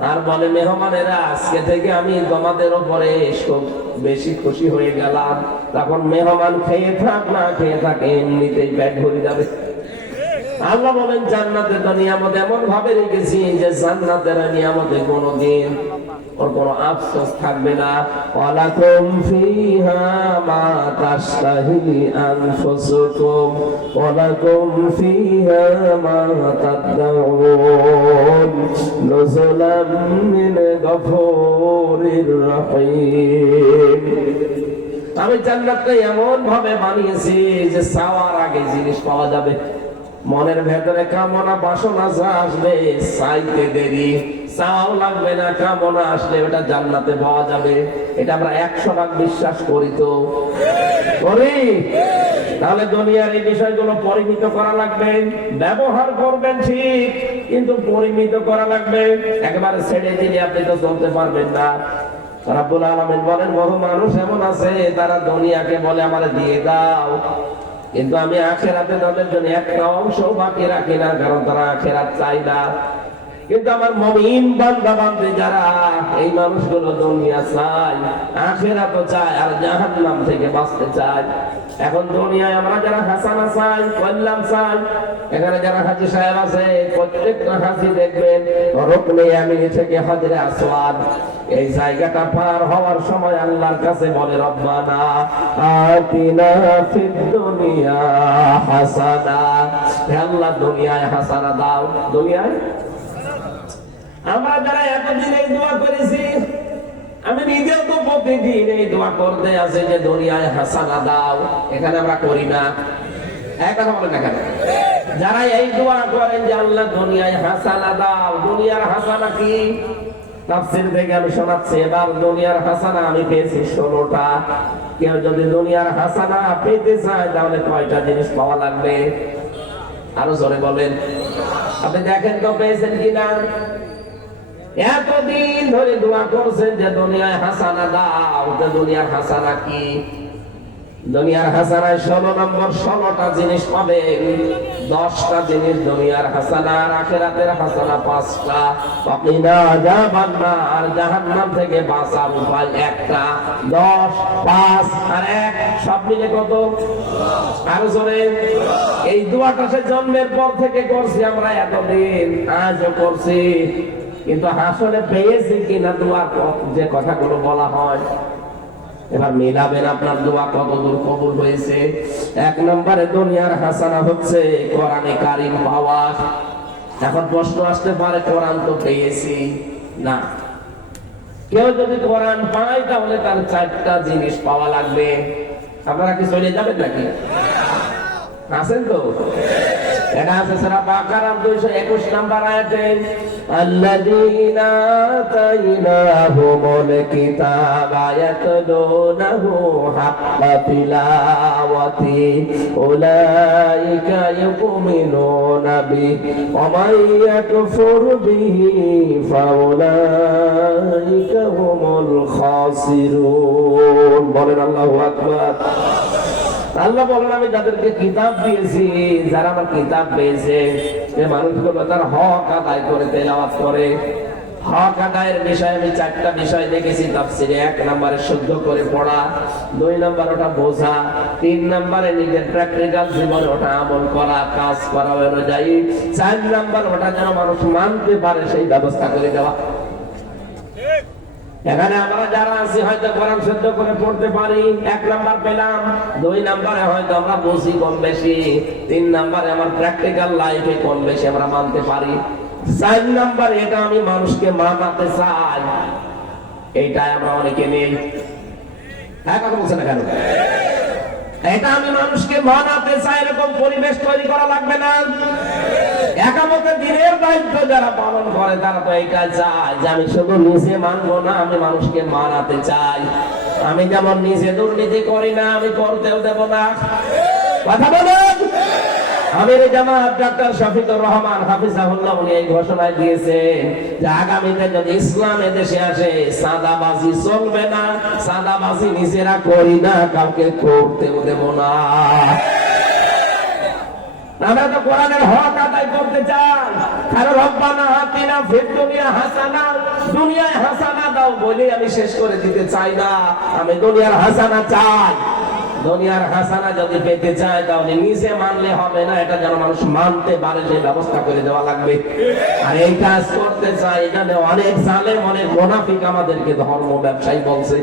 আর বলে মেহমানেরা আজকে থেকে আমি তোমাদের উপরে বেশি খুশি হয়ে গেলাম, তখন মেহমান খেয়ে থাক না খেয়ে থাক এমনিতেই পেট ভরে যাবে। আল্লাহ বলেন জান্নাতে তো নিয়ামত এমন ভাবে রেখেছি যে জান্নাতের নিয়ামতে কোনোদিন ওর কোনো আফসোস থাকবে না। ওয়ালাকুম ফিহা মা তাশতাহি আনফুসুকুম ওয়ালাকুম ফিহা মা তাদউন নুজুলাম মিন গফুরির রহিম। আমি জান্নাতকে এমন ভাবে বানিয়েছি যে চাওয়ার আগে জিনিস পাওয়া যাবে। মনের ভেতরে কামনা বাসনা যা আসবে চাইতে দেরি, চাওয়াও লাগবে না, কামনা আসলে ওটা জান্নাতে পাওয়া যাবে। এটা আমরা 100% বিশ্বাস করি তো করি। তাহলে দুনিয়ার এই বিষয়গুলো পরিমিত করা লাগবে, ব্যবহার করবেন ঠিক, কিন্তু পরিমিত করা লাগবে। একেবারে ছেড়ে দিলে আপনি তো চলতে পারবেন না। রাব্বুল আলামিন বলেন বহু মানুষ এমন আছে তারা দুনিয়াকে বলে আমারে দিয়ে দাও, কিন্তু আমি আখিরাতে তাদের জন্য একটা অংশ বাকি রাখি না, কারণ তারা আখিরাত চাই না। কিন্তু আমার মুমিন বান্দা বান্দী যারা, এই মানুষগুলো দুনিয়া চায়, আখিরাতও চায়, আর জাহান্নাম থেকে বাঁচতে চায়। এখন দুনিয়ায় আমরা যারা হাসানা চাই, কল্যাণ চাই, এখানে যারা হাজী সাহেব আছে প্রত্যেকটা হাজী দেখবেন রুকনে ইয়ামিনী থেকে হাজরে আসওয়াদ, এই জায়গাটা পার হওয়ার সময় আল্লাহর কাছে বলে রব্বানা আতিনা ফিদ দুনিয়া হাসানা, হে আল্লাহ দুনিয়ায় হাসানা দাও। দুনিয়ায় আমরা যারা এতদিন এই দোয়া করেছি, আমি নিজেও তো প্রতিদিন এই দোয়া করতে আছি যে দুনিয়ায় হাসানা দাও, এখানে আমরা করি না। এক কথা বলেন না কেন? যারা এই দোয়া করেন যে আল্লাহ দুনিয়ায় হাসানা দাও, দুনিয়ার হাসানা কি? তাফসীর থেকে আমি শোনাচ্ছি এবার। দুনিয়ার হাসানা আমি পেয়েছি 16টা। কেউ যদি দুনিয়ার হাসানা পেতে চায় তাহলে কয়টা জিনিস পাওয়া লাগবে? আরো জোরে বলেন। আপনি দেখেন তো পেয়েছেন কিনা। এতদিন ধরে দোয়া করছেন যে দুনিয়ায় হাসানা দাও, দুনিয়ার হাসানা কি? দুনিয়ার হাসানায় 16 নম্বর 16টা জিনিস পাবে। 10টা জিনিস দুনিয়ার হাসানা, আর আখিরাতের হাসানা 5টা। আপনি না যাবেন না, আর জাহান্নাম থেকে বাঁচার উপায় একটা। 10 5 আর 1 সব মিলে কত? আর জোরে। এই দোয়াটা সে জন্মের পর থেকে করছি আমরা এতদিন, আজও করছি, কিন্তু আসলে পেয়েছি কিনা দোয়া যে কথাগুলো বলা হয়? এবার মিলাবেন আপনার দোয়া কতদূর কবুল হয়েছে। 1 নম্বরে দুনিয়ার হাসানা হচ্ছে কোরআনে কারীম পাওয়া। এখন প্রশ্ন আসতে পারে কোরআন তো পেয়েছি না, কেউ যদি কোরআন পায় তাহলে তার 4টা জিনিস পাওয়া লাগবে। আপনারা কি চলে যাবেন নাকি? আছেন তো? এটা আছে সূরা বাকারার 221 নম্বর আয়াতে, আল্লাযীনা আতাইনাহুমুল কিতাবা ইয়াতলুনাহু হাক্কা তিলাওয়াতি উলাইকা ইউমিনুনা বিহি ওয়া মান ইয়াকফুর বিহি ফাউলাইকা হুমুল খাসিরুন। বলেন আল্লাহু আকবার। আল্লাহ বলেন আমি যাদেরকে কিতাব দিয়েছি, যারা আমার কিতাব পেয়েছে, সে মানুষগুলো তার হক আদায় করে তেলাওয়াত করে। হক আদায়ের বিষয়ে আমি 4টা বিষয় দেখেছি তাফসীরে। 1 নম্বরে শুদ্ধ করে পড়া, 2 নম্বর ওটা বোঝা, 3 নম্বরে নিজের প্র্যাকটিক্যাল জীবনে ওটা আমল করা, কাজ করা অনুযায়ী, 4 নম্বর ওটা যেন মানুষ মানতে পারে সেই ব্যবস্থা করে দেওয়া। এখানে আমরা যারা আছি হয়তো কোরআন শুদ্ধ করে পড়তে পারি, 1 নাম্বার পেলাম। 2 নম্বরে হয়তো আমরা বুঝি কম বেশি, 3 নম্বরে আমার প্র্যাকটিক্যাল লাইফে কম বেশি আমরা মানতে পারি। 4 নাম্বার এটা আমি মানুষকে মানাতে চাই, এইটাই আমরা অনেকে নেই। হ্যাঁ, কথা বলছে না কেন? এটা আমি মানুষকে মানাতে চাই, এরকম পরিবেশ তৈরি করা লাগবে না। একামতে দিনের দায়িত্ব যারা পালন করে তারা তো এইটা চায় যে আমি শুধু নিজে মানবো না, আমি মানুষকে মানাতে চাই। আমি যেমন নিজে দুর্নীতি করি না, আমি করতেও দেব না। কথা বলেন। আমির জামাত ডক্টর শফিকুর রহমান হাফিজাহুল্লাহ উনি এই ঘোষণা দিয়েছেন যে আগামীতে যদি ইসলাম এদেশে আসে, সাদাবাজি চলবে না। সাদাবাজি নিজেরা করি না, কাউকে করতেও দেব না। আমরা তো কোরআনের হক আদায় করতে চাই। কারণ রব্বানা আতিনা ফিদ দুনিয়া হাসানা, দুনিয়ায় হাসানা দাও বলে আমি শেষ করে দিতে চাই না। আমি দুনিয়ার হাসানা চাই। দুনিয়ার হাসানা যদি পেতে চায় তাহলে নিজে মানলে হবে না, এটা যেন মানুষ মানতে পারে সেই ব্যবস্থা করে দেওয়া লাগবে। আর এই কাজ করতে চাই, এখানে অনেক জালেম, অনেক মুনাফিক আমাদেরকে ধর্ম ব্যবসায়ী বলছে।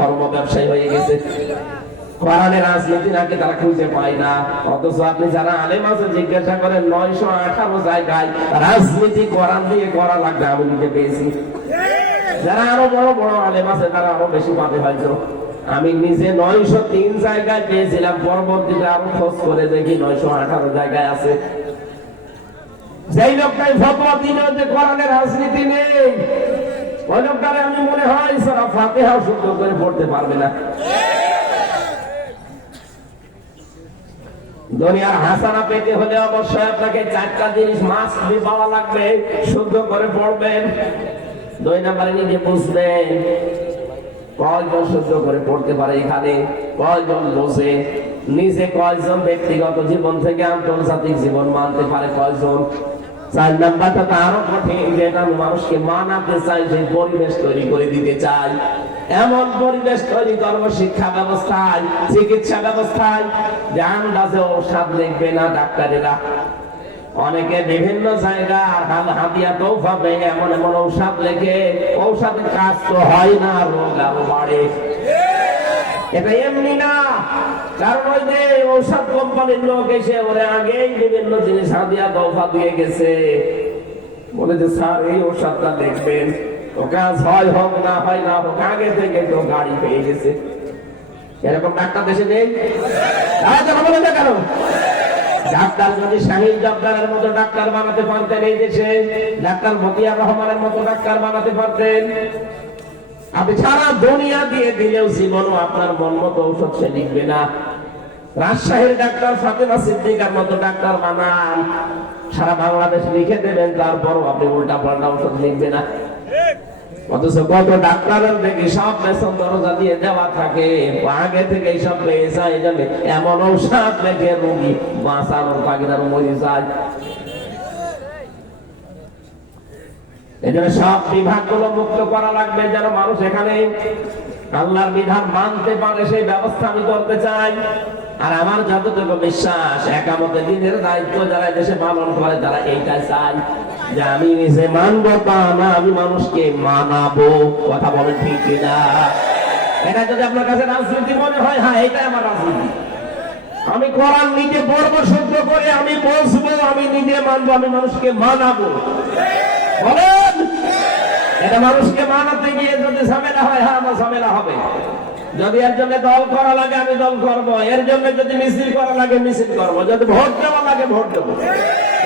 ধর্ম ব্যবসায়ী হয়ে গেছে। কোরআনের রাজনীতি নাকি তারা খুঁজে পায় না, অথচ আপনি যারা আলেম আছে জিজ্ঞাসা করেন 918 জায়গায় রাজনীতি কোরআন দিয়ে করা লাগবে আমি নিজে পেয়েছি। যারা আরো বড় বড় আলেম আছে তারা আরো বেশি পাবে হয়তো। আমি নিজে 903 জায়গায় পেয়েছিলাম, পরবর্তীতে আরো খোঁজ করে দেখি 918 জায়গায় আছে। যেই লোকটাই ফতোয়া দিল যে কোরআনের রাজনীতি নেই, ওই লোকটারে আমি মনে হয় সূরা ফাতিহা শুদ্ধ করে পড়তে পারবে না। দুনিয়ার হাসানা পেতে হলে অবশ্যই আপনাকে 4টা জিনিস মাস্ট বি পাওয়া লাগবে। শুদ্ধ করে পড়বেন। 2 নম্বরে নিজে বুঝবেন কয়জন শুদ্ধ করে পড়তে পারে, এখানে কয়জন বোঝে, নিজে কয়জন ব্যক্তিগত জীবন থেকে আন্তর্জাতিক জীবন মানতে পারে কয়জন। 4 নাম্বারটা তো আরো কঠিন, যেটা আমি মানুষকে মানাতে চাই, সেই পরিবেশ তৈরি করে দিতে চাই। এমন পরিবেশ তৈরি করবো শিক্ষা ব্যবস্থায়, চিকিৎসা ব্যবস্থায়, যে আন্দাজে ঔষধ লিখবে না ডাক্তারেরা। অনেকে বিভিন্ন জায়গার হাতিয়া তৌফা পেয়ে এমন এমন ঔষধ লেখে, ঔষধের কাজ তো হয় না, রোগ আরো বাড়ে। এটা এমনি না, কারণ ওই যে ঔষধ কোম্পানির লোক এসে ওরা আগেই বিভিন্ন জিনিস হাতিয়া তৌফা দিয়ে গেছে, বলে যে স্যার এই ঔষধটা দেখবেন, ও কাজ হয় হোক না হয় না হোক, আগে থেকে তো গাড়ি পেয়ে গেছে। এরকম ডাক্তার দেশে নেই? বলেন না কেন? ডাক্তার যদি শাহিদ জব্বারের মতো ডাক্তার বানাতে পারতেন এই দেশে, ডাক্তার মতিয়ার রহমানের মতো ডাক্তার বানাতে পারতেন, আপনি সারা দুনিয়া দিয়ে দিলেও জীবনও আপনার মন মতো ঔষধ সে লিখবে না। রাজশাহীর ডাক্তার ফাতেমা সিদ্দিকার মতো ডাক্তার বানান, সারা বাংলাদেশ লিখে দেবেন, তারপরও আপনি উল্টা পাল্টা ঔষধ লিখবে না। অথচ কত ডাক্তারের দেখি সব বেতন দরজা দিয়ে দেওয়া থাকে, আগে থেকে সব পেয়ে যায়, এমন ঔষধ লেখে রোগী বাঁচানোর পাখিরাও মরে যায়। এই জন্য সব বিভাগগুলো মুক্ত করা লাগবে, যেন মানুষ এখানে আল্লাহর বিধান মানতে পারে, সেই ব্যবস্থা আমি করতে চাই। আর আমার যতটুকু বিশ্বাস, একামতে দিনের দায়িত্ব যারা দেশে পালন করে তারা এইটা চাই যে আমি নিজে মানবো তা না, আমি মানুষকে মানাবো। কথা বলেন ঠিক কিনা? এটা যদি আপনার কাছে রাজনীতি মনে হয়, হ্যাঁ এটাই আমার রাজনীতি। আমি কোরআন নিজে পড়বো, শুদ্ধ করে আমি বসবো, আমি নিজে মানবো, আমি মানুষকে মানাবো। বলেন, এটা মানুষকে মানাতে গিয়ে যদি ঝামেলা হয়, হ্যাঁ আমার ঝামেলা হবে। যদি এর জন্য দল করা লাগে আমি দল করব, এর জন্য যদি মিছিল করা লাগে মিছিল করব, যদি ভোট দেওয়া লাগে ভোট দেব।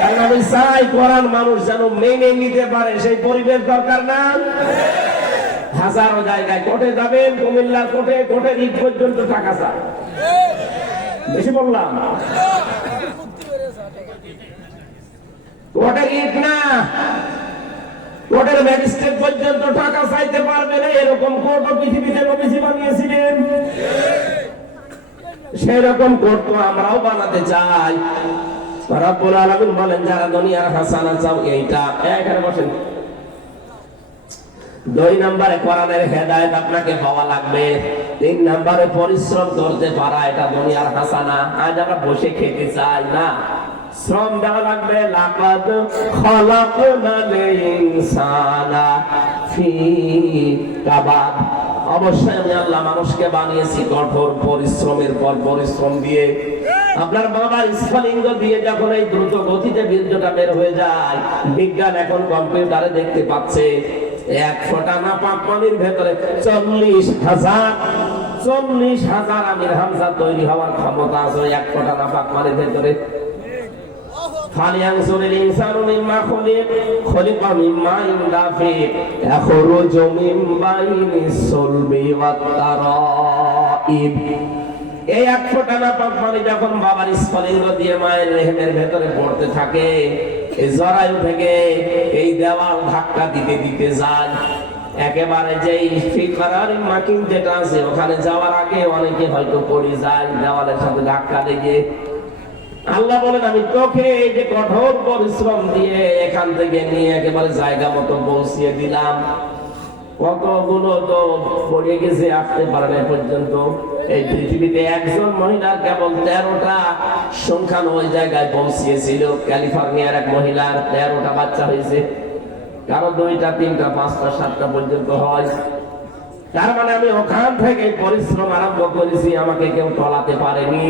কারণ আমি চাই কোরআন মানুষ যেন মেনে নিতে পারে, সেই পরিবেশ দরকার না? হাজারো জায়গায় কোর্টে যাবেন, কুমিল্লার কোর্টে, কোর্টের ঈদ পর্যন্ত টাকা চায়। বেশি বললাম? কোর্টের ঈদ না, কোর্টের ম্যাজিস্ট্রেট পর্যন্ত টাকা চাইতে পারবে না, এরকম কোর্ট পৃথিবীতে নবীজি বানিয়েছিলেন। সেরকম করতো আমরাও বানাতে চাই। রব্বুল আলামিন বলেন যারা দুনিয়ার হাসানা চাও এইটা এখানে বসেন। 2 নম্বরে কোরআনের হেদায়েত আপনাকে পাওয়া লাগবে। 3 নম্বরে পরিশ্রম করতে পারা, এটা দুনিয়ার হাসানা। আজ আমরা বসে খেতে চাই না, শ্রম দেওয়া লাগবে। লাকাদ খালাকনাল ইনসানা ফি কাবাদ, অবশ্যই আমি আল্লাহ মানুষকে বানিয়েছি কঠোর পরিশ্রমের পর পরিশ্রম দিয়ে। আপনার বাবার স্ফলিঙ্গ দিয়ে যখন এই দ্রুত গতিতে বীর্যটা বের হয়ে যায়, বিজ্ঞান এখন কম্পিউটারে দেখতে পাচ্ছে 1 ফোঁটা নাপাক পানির ভেতরে 40,000 আমির হামজা তৈরি হওয়ার ক্ষমতা আছে 1 ফোঁটা নাপাক পানির ভেতরে। ফালিয়ানজুরিল ইনসানু মিম্মা খুলিকা মিম্মা দাফিক ইয়াখরুজু মিন বাইনিস সুলবি ওয়াত তারাইব। এই 1 ফোঁটা নাপাক পানি যখন বাবার স্ফলিঙ্গ দিয়ে মায়ের রেহেমের ভেতরে পড়তে থাকে, এই জরায়ু থেকে এই দেওয়াল ধাক্কা দিতে দিতে যায় একেবারে যেই ফিকারার মাকিন যেটা আছে ওখানে যাওয়ার আগে অনেকে হয়তো পড়ে যায় দেওয়ালের সাথে ধাক্কা লেগে। আল্লাহ বলেন আমি তোকে এই যে কঠোর পরিশ্রম দিয়ে এখান থেকে নিয়ে একেবারে জায়গা মতো পৌঁছিয়ে দিলাম। কতগুলো তো পড়ে গেছে, আসতে পারে না পর্যন্ত। এই পৃথিবীতে একজন মহিলার কেবল 13টা সংখ্যান ওই জায়গায় পৌঁছিয়েছিল। ক্যালিফোর্নিয়ার এক মহিলার 13টা বাচ্চা হয়েছে, কারো 2টা 3টা 5টা 7টা পর্যন্ত হয়। তার মানে আমি ওখান থেকে পরিশ্রম আরম্ভ করেছি, আমাকে কেউ টলাতে পারেনি।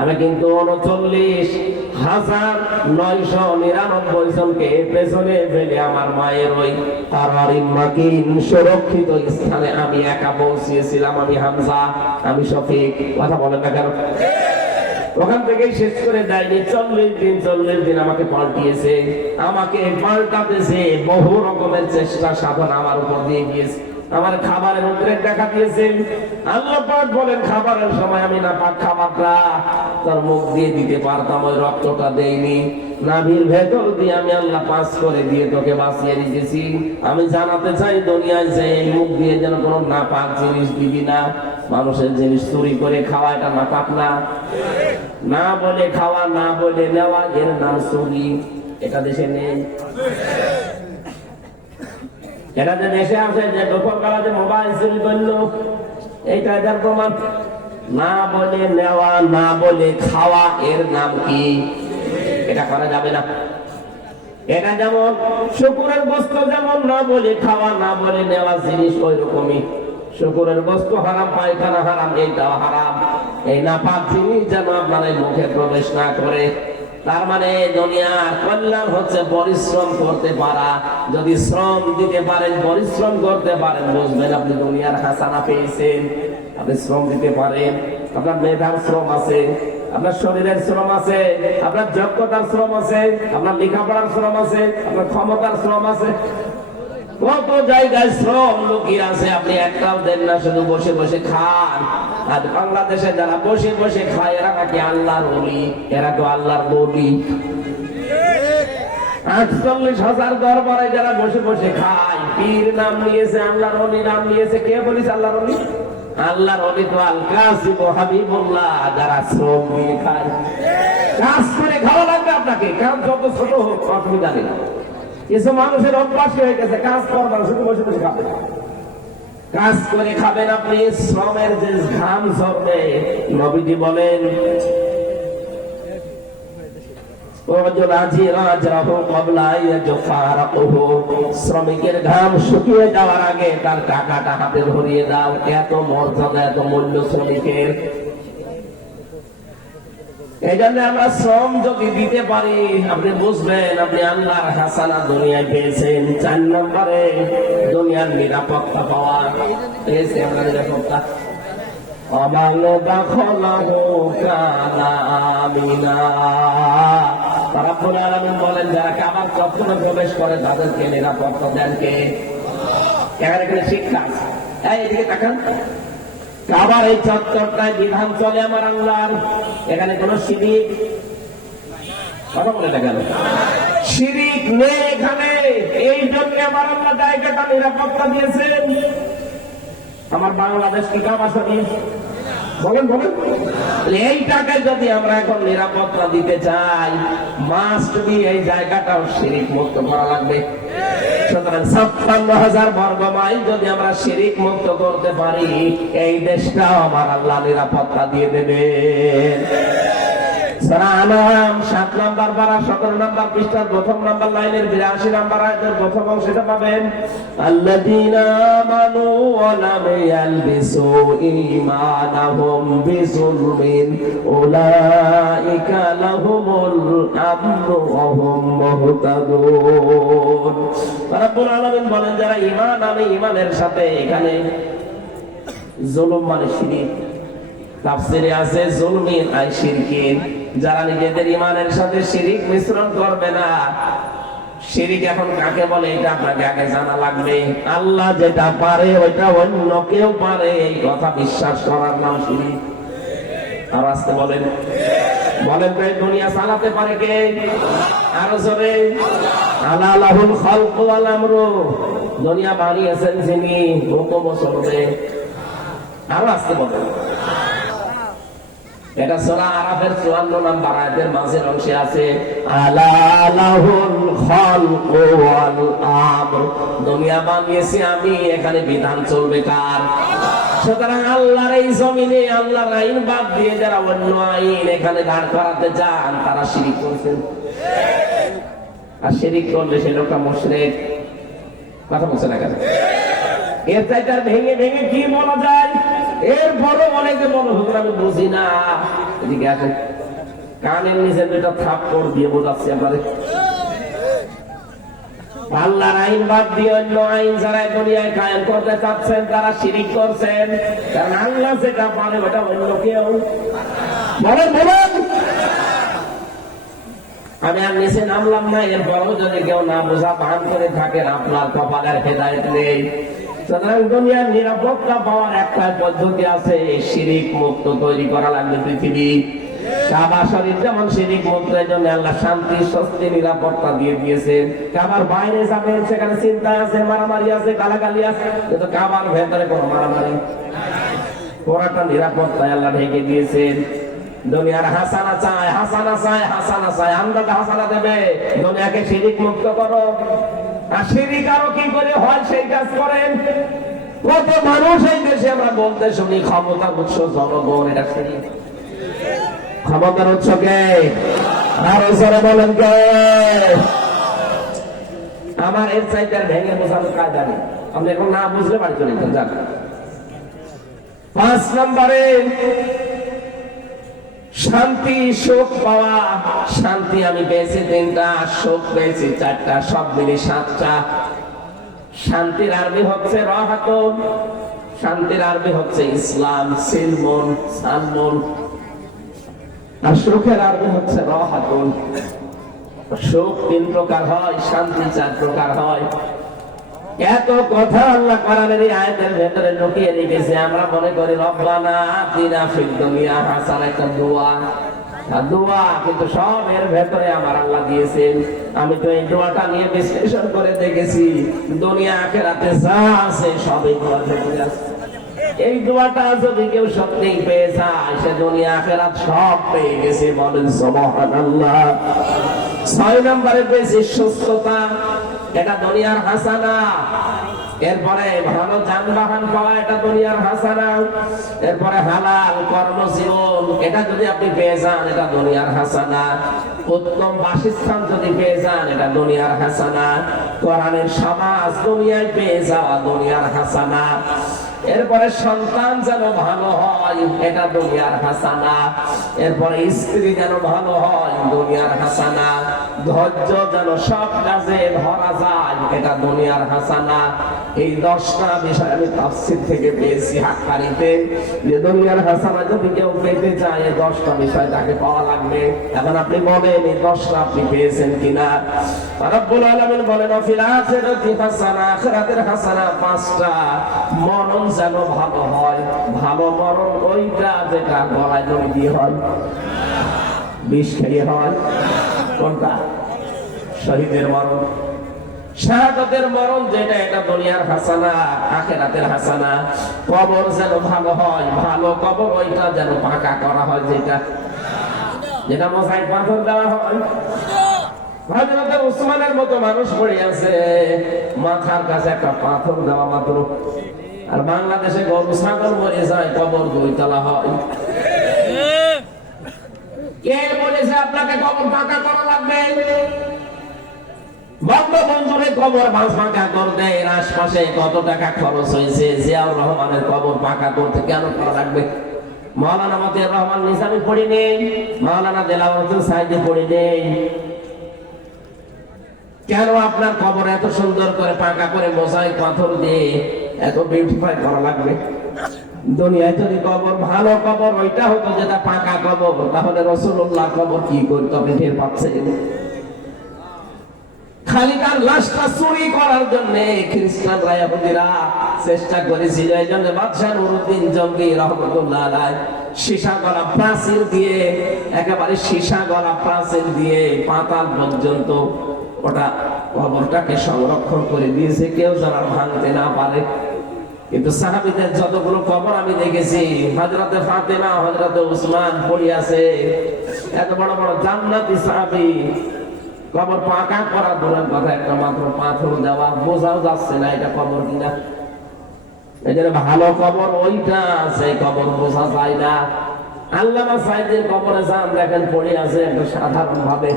আমি কিন্তু 39,999 জনকে পেছনে ফেলে আমার মায়ের ওই কারারিন মাকিন সুরক্ষিত স্থানে আমি একা পৌঁছিয়েছিলাম। আমি হামজা, আমি শফিক। কথা বলেন না কেন? ওখান থেকে শেষ করে দেয়নি। 40 দিন আমাকে পাল্টিয়েছে, আমাকে পাল্টাতেছে। বহু রকমের চেষ্টা সাধন আমার উপর দিয়ে গিয়েছে। আমার খাবারের উদ্রেক দেখা দিয়েছেন। আল্লাহ পাক বলেন খাবারের সময় আমি না পাক খাবারটা তার মুখ দিয়ে দিতে পারতাম, ওই রক্তটা দেইনি। নাভির ভেতর দিয়ে আমি আল্লাহ পাস করে দিয়ে তোকে বাঁচিয়ে রেখেছি। আমি জানাতে চাই দুনিয়ায় যে মুখ দিয়ে যেন কোনো নাপাক জিনিস দিবি না। মানুষের জিনিস চুরি করে খাওয়া এটা নাপাক না? না বলে খাওয়া, না বলে নেওয়া, এর নাম চুরি। এটা দেশে নেই। এটা যে দেশে আছে যে দুপুরবেলা যে মোবাইল চুরি করলো, এইটা এটার প্রমাণ। না বলে নেওয়া, না বলে খাওয়া, এর নাম কি? এটা করা যাবে না। এটা যেমন শুকুরের গোস্ত যেমন না বলে খাওয়া, না বলে নেওয়া জিনিস ওই রকমই। শুকুরের গোস্ত হারাম, পায়খানা হারাম, এইটাও হারাম। এই নাপাক জিনিস যেন আপনার মুখে প্রবেশ না করে। তার মানে দুনিয়ার কল্যাণ হচ্ছে পরিশ্রম করতে পারা। যদি শ্রম দিতে পারেন, পরিশ্রম করতে পারেন, বুঝবেন আপনি দুনিয়ার হাসানা পেয়েছেন। আপনি শ্রম দিতে পারেন, আপনার মেধার শ্রম আছে, আপনার শরীরের শ্রম আছে, আপনার যোগ্যতার শ্রম আছে, আপনার লেখাপড়ার শ্রম আছে, আপনার ক্ষমতার শ্রম আছে। কত জায়গায় শ্রম লুকিয়ে আছে, আপনি একটাও দেন না, শুধু বসে বসে খান। আর বাংলাদেশে যারা বসে বসে খায় এরা নাকি আল্লাহর ওলি, এরা তো আল্লাহর বলি। 48,000 দরবারে যারা বসে বসে খায়, পীর নাম নিয়েছে, আল্লাহর ওলি নাম নিয়েছে। কে বলিস আল্লাহর ওলি? আল্লাহর ওলি তো আল কাসিম ও হাবিবুল্লাহ, যারা শ্রম দিয়ে খায়। কাজ করে খাওয়া লাগবে আপনাকে, কাজ যত ছোট হোক অসুবিধা নেই। কিছু মানুষের অভ্যাস হয়ে গেছে কাজ করবেন, শুধু বসে বসে খাবেন। কাজ করে খাবেন আপনি, শ্রমের যে ঘাম ঝরবে। নবীজি বলেন শ্রমিকের ঘাম শুকিয়ে যাওয়ার আগে তার টাকাটা হাতে ধরিয়ে দাও। এত মর্যাদা, এত মূল্য শ্রমিকের। এই জন্য আমরা শ্রম যদি দিতে পারি, আপনি বুঝবেন আপনি আল্লাহর হাসানা দুনিয়ায় পেয়েছেন। 4 নম্বরে দুনিয়ার নিরাপত্তা পাওয়া পেয়েছে। আমরা নিরাপত্তা অবালো দাখলাহু কানা আমিনা। রব্বুল আলামিন বলেন যারা কাবার চত্বরে প্রবেশ করে তাদেরকে নিরাপত্তা দেন কে? এখানে শিক্ষা আছে। এইদিকে তাকান, কাবার এই চত্বরটায় বিধান চলে আমার আল্লাহর। এখানে কোন শিরিক, কথা বলে না কেন? শিরিক নেই এখানে। এই জন্য আমার আল্লাহ জায়গাটা নিরাপত্তা দিয়েছেন। আমার বাংলাদেশ কি কাবা শরীফ? বলেন বলেন। এই টাকায় যদি আমরা এখন নিরাপত্তা দিতে চাই, মাস্ট বি এই জায়গাটাও শিরিক মুক্ত করা লাগবে। সুতরাং 56,000 বর্গ মাইল যদি আমরা শিরিক মুক্ত করতে পারি, এই দেশটাও আমার আল্লাহ নিরাপত্তা দিয়ে দেবেন। সূরা আনাম 7 নম্বর পারা 17 নম্বর পৃষ্ঠার প্রথম নম্বর লাইনের 82 নম্বর আয়াতের প্রথম অংশটা পাবেন। আল্লাযীনা আমানু ওয়া লাম ইয়ালবিসু ঈমানাহুম বিযুলমিন উলাইকা লাহুমুল আমনু ওয়া হুম মুহতাদুন। রব্বুল আলামিন বলেন, যারা ঈমান আনে ঈমানের সাথে, এখানে জুলুম মানে শিরক, তাফসীরে আছে জুলমিন আই শিরকিন, যারা নিজেদের ঈমানের সাথে শিরিক মিশ্রণ করবে না। শিরিক এখন কাকে বলে এটা আপনাকে আগে জানা লাগবে। আল্লাহ যেটা পারে ওইটা অন্য কেউ পারে, এই কথা বিশ্বাস করার নাম শিরিক। আর আসতে বলেন বলেন তো, এই দুনিয়া চালাতে পারে কে? আরো জোরে, আলা লাহুল খালকু ওয়াল আমরু, দুনিয়া বানিয়েছেন যিনি, হুকুম চলবে। আরো আসতে বলেন। এটা সূরা আরাফের 54 নম্বর আয়াতের মাঝের অংশে আছে, আলা লাহুল খালকু ওয়াল আমর, দুনিয়া বানিয়েছি আমি, এখানে বিধান চলবে কার? সুতরাং আল্লাহর এই জমিনে আল্লাহর আইন বাদ দিয়ে যারা অন্য আইন এখানে দাঁড় করাতে চান, তারা শিরিক করছেন। আর শিরিক করলে সে লোকটা মুশরিক। কথা বলছে না কেন? এর চাইতে ভেঙে ভেঙে কি বলা যায়? এর বড় অনেকে মনে হুজুর আমি বুঝি না। এদিকে আসেন, কানের নিচে দুটো থাপ্পড় দিয়ে বোঝাচ্ছি আপনাদের। আল্লাহর আইন বাদ দিয়ে অন্য আইন যারা দুনিয়ায় কায়েম করতে চাচ্ছেন, তারা শিরিক করছেন। কারণ আল্লাহ যেটা পারে ওটা অন্য কেউ বলেন বলেন। আমি আর নিচে নামলাম না, এর বড় যদি কেউ না বোঝা ভান করে থাকেন, আপনার কপালের হেদায়েত নেই। সুতরাং দুনিয়ার নিরাপত্তা পাওয়ার একটা পদ্ধতি আছে, শিরিক মুক্ত তৈরি করা লাগবে পৃথিবী। কাবা শরীফ যেমন শিরিক মুক্ত, এর জন্য আল্লাহ শান্তি স্বস্তি নিরাপত্তা দিয়ে দিয়েছেন। কাবার বাইরে যাবেন, সেখানে চিন্তা আছে, মারামারি আছে, গালাগালি আছে, কিন্তু কাবার ভেতরে কোনো মারামারি, পুরাটা নিরাপত্তায় আল্লাহ ঢেকে দিয়েছেন। দুনিয়ার হাসানা চায়, হাসানা চায়, হাসানা চায়, আমরা হাসানা দেবে। দুনিয়াকে শিরিক মুক্ত করো। আর শিরিক আরো কি করে হয় সেই কাজ করেন। কত মানুষ এই দেশে আমরা বলতে শুনি ক্ষমতার উৎস জনগণ, এটা শিরিক। ক্ষমতার উৎস কে? আরো জোরে বলেন কে? আমার এর চাইতে ভেঙে বোঝানোর কায়দা নেই, আপনি এখন না বুঝলে বাড়ি চলে যান। 5 নম্বরে শান্তি সুখ পাওয়া। শান্তি আমি পেয়েছি 3টা, সুখ পেয়েছি 4টা, সব মিলে 7টা। শান্তির আরবি হচ্ছে রাহাতুন, শান্তির আরবি হচ্ছে ইসলাম, সিলমুন, সালমুন। আর সুখের আরবি হচ্ছে রাহাতুন। সুখ 3 প্রকার হয়, শান্তি 4 প্রকার হয়। এত কথা আল্লাহ কোরআনের এই আয়াতের ভেতরে লুকিয়ে রেখেছে। আমরা মনে করি রব্বানা আতিনা ফিদ দুনিয়া হাসানা, একটা দোয়া, দোয়া, কিন্তু সব এর ভেতরে আমার আল্লাহ দিয়েছেন। আমি তো এই দোয়াটা নিয়ে বিশ্লেষণ করে দেখেছি, দুনিয়া আখিরাতে যা আছে সবই দোয়ার ভেতরে আছে। এই দোয়াটা যদি কেউ সত্যি পেয়ে যায়, সে দুনিয়া আখিরাত সব পেয়ে গেছে। বলেন সুবহানাল্লাহ। 6 নম্বরে পেয়েছি সুস্থতা, এটা দুনিয়ার হাসানা। এরপরে ভালো যানবাহন পাওয়া, এটা দুনিয়ার হাসানা। এরপরে হালাল কর্মজীবন, এটা যদি আপনি পেয়ে যান, এটা দুনিয়ার হাসানা। উত্তম বাসস্থান যদি পেয়ে যান, এটা দুনিয়ার হাসানা। কোরআনের সমাজ দুনিয়ায় পেয়ে যাওয়া দুনিয়ার হাসানা। এরপরে সন্তান যেন ভালো হয়, এটা দুনিয়ার হাসানা। এরপরে স্ত্রী যেন ভালো হয়, দুনিয়ার হাসানা। ধৈর্য যেন সব কাজে ধরা যায়, এটা দুনিয়ার হাসানা। এই 10টা বিষয় আমি তাফসীর থেকে পেয়েছি হাক্কারিতে, যে দুনিয়ার হাসানা যদি কেউ পেতে চায়, এই 10টা বিষয় তাকে পাওয়া লাগবে। এখন আপনি বলেন এই 10টা আপনি পেয়েছেন কিনা? রব্বুল আলামিন বলেন ফিল আখিরাতি হাসানা, আখিরাতের হাসানা 5টা। মরণ যেন ভালো হয়, ভালো মরণ ওইটা যেটা গলায় দড়ি দিয়ে হয়, বিষ খেয়ে হয়। কোনটা? শহীদের মরণ। শাহাদাতের মরণ যেটা, এটা দুনিয়ার হাসানা, আখিরাতের হাসানা। কবর যেন ভালো হয়, ভালো কবর ওইটা যেন পাকা করা হয়, যেটা মোজাইক পাথর দেওয়া হয়। হযরত উসমানের মতো মানুষ পড়ে আছে, মাথার কাছে একটা পাথর দেওয়া মাত্র। আর বাংলাদেশে গরু ছাগল মরে যায়, কবর 2 তলা হয়। কে বলেছে আপনাকে কবর পাকা করা লাগবে? বঙ্গবন্ধুরে কবর পাকা করতে এর আশপাশে কত টাকা খরচ হয়েছে, জিয়াউর রহমানের কবর পাকা করতে কেন করা লাগবে? মাওলানা মতিয়ার রহমান নিজামী পড়ি নেই, মাওলানা দেলাওয়ার সাইদে পড়ি নেই। কেন আপনার কবর এত সুন্দর করে পাকা করে মোজাইক পাথর দিয়ে এত বিউটিফাই করা লাগবে? দুনিয়ায় যদি কবর ভালো কবর ওইটা হতো যেটা পাকা কবর, তাহলে রাসূলুল্লাহ কবর কি করতো আপনি টের পাচ্ছেন? খালি তার লাশটা চুরি করার জন্য খ্রিস্টানরা ইহুদিরা চেষ্টা করেছিল। এই জন্য বাদশাহ নুরউদ্দিন জঙ্গি রহমতুল্লাহ আলাইহি সীসা গলা প্রাচীর দিয়ে, একেবারে সীসা গলা প্রাচীর দিয়ে পাতাল পর্যন্ত ওটা কবরটাকে সংরক্ষণ করে দিয়েছে, কেউ যেন ভাঙতে না পারে। কিন্তু সাহাবীদের যতগুলো কবর আমি দেখেছি, হযরতে ফাতেমা, হযরতে উসমান পড়ে আছে, এত বড় বড় জান্নাতি সাহাবী, কবর পাকা করা দূরের কথা, একটা মাত্র পাথর দেওয়া, বোঝাও যাচ্ছে না এটা কবর কিনা। এই জন্য ভালো কবর ওইটা, সেই কবর বোঝা যায় না। আল্লামা সাইদের কবরে যান, দেখেন পড়ে আছে একটা সাধারণ ভাবে।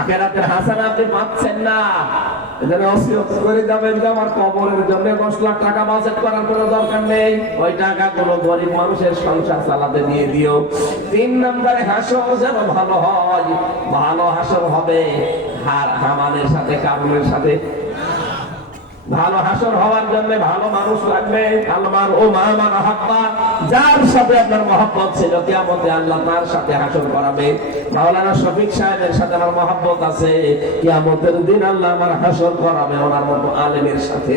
আখিরাতের হাসানা আপনি পাচ্ছেন না, এজন্য ওসিয়ত করে যাবেন যে আমার কবরের জন্য 10 লাখ টাকা বাজেট করার কোনো দরকার নেই, ওই টাকা কোনো গরিব মানুষের সংসার চালাতে দিয়ে দিও। 3 নম্বরে হাসর যেন ভালো হয়, ভালো হাসর হবে হামানের সাথে, কারুনের সাথে। ভালো হাসর হওয়ার জন্য ভালো মানুষ লাগবে। আল্লাহর ও মামান হাব্বা, যার সাথে আপনার মহব্বত ছিল, কিয়ামতে আল্লাহ তার সাথে হাসর করাবে। মাওলানা শফিক সাহেবের সাথে আমার মহব্বত আছে, কিয়ামতের দিন আল্লাহ আমার হাসর করাবে ওনার মতো আলেমের সাথে।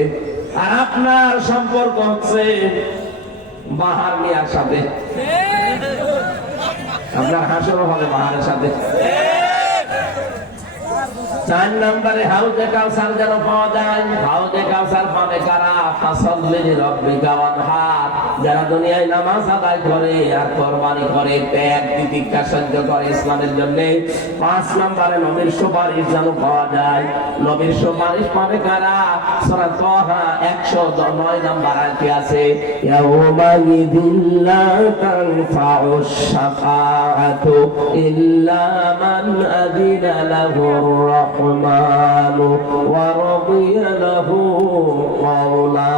আর আপনার সম্পর্ক হচ্ছে বাহার মিয়ার সাথে, আপনার হাসর হবে বাহারের সাথে। 4 নম্বরে হাউজে কাউসার যেন পাওয়া যায়। হাউজে কাউসার পাবে কারা? ফাসাল্লি লিরাব্বিকা ওয়ানহার, যারা দুনিয়ায় নামাজ আদায় করে আর কুরবানি করে, ত্যাগ তিতিক্ষা সহ্য করে ইসলামের জন্য। 5 নম্বরে নবীর সুপারিশ যেন পাওয়া যায়। নবীর সুপারিশ পাবে কারা? সূরা তাহা 109 নম্বর আয়াতে আছে, ইয়াউমা ইযিল্লা তানফাউশ শাফাআতু ইল্লা মান আযিনা লাহুর الرحمن ورضي له قولا।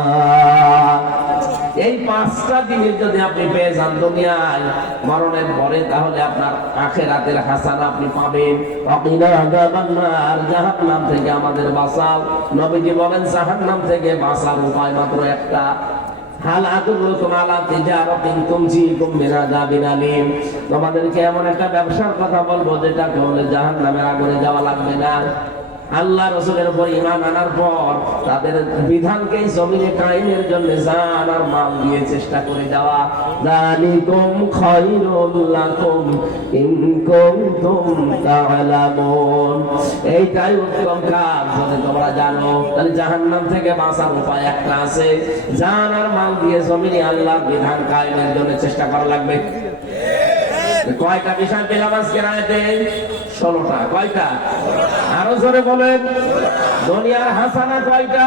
এই 5টা জিনিস যদি আপনি পেয়ে যান দুনিয়ায় মরণের পরে, তাহলে আপনার আখিরাতের হাসানা আপনি পাবেন। ওয়াকিনা আযাবান নার, জাহান্নাম থেকে আমাদের বাঁচাও। নবীজি বলেন জাহান্নাম থেকে বাঁচার উপায় মাত্র একটা, হাল আদুল্লুকুম আলা তিজারাতিন তুনজিকুম মিন আযাবিন আলীম। তোমাদেরকে এমন একটা ব্যবসার কথা বলবো যেটা করলে জাহান্নামের আগুনে যাওয়া লাগবে না। আল্লাহ রাসূলের উপর ঈমান আনার পর তাদের বিধানকে জমিনে কায়েমের জন্য জান আর মাল দিয়ে চেষ্টা করে যাওয়া। যালিকুম খায়রুল লাকুম ইন কুনতুম তা'লামুন, এইটাই উত্তম কাজ যদি তোমরা জানো। তাহলে জাহান্নাম থেকে বাঁচার উপায় একটা আছে, জান আর মাল দিয়ে জমিনে আল্লাহর বিধান কায়েমের জন্য চেষ্টা করা লাগবে। কয়টা বিষয় পেলাম আজকের আয়াতে? 16টা। কয়টা? আরো জোরে বলেন। দুনিয়ার হাসানা কয়টা?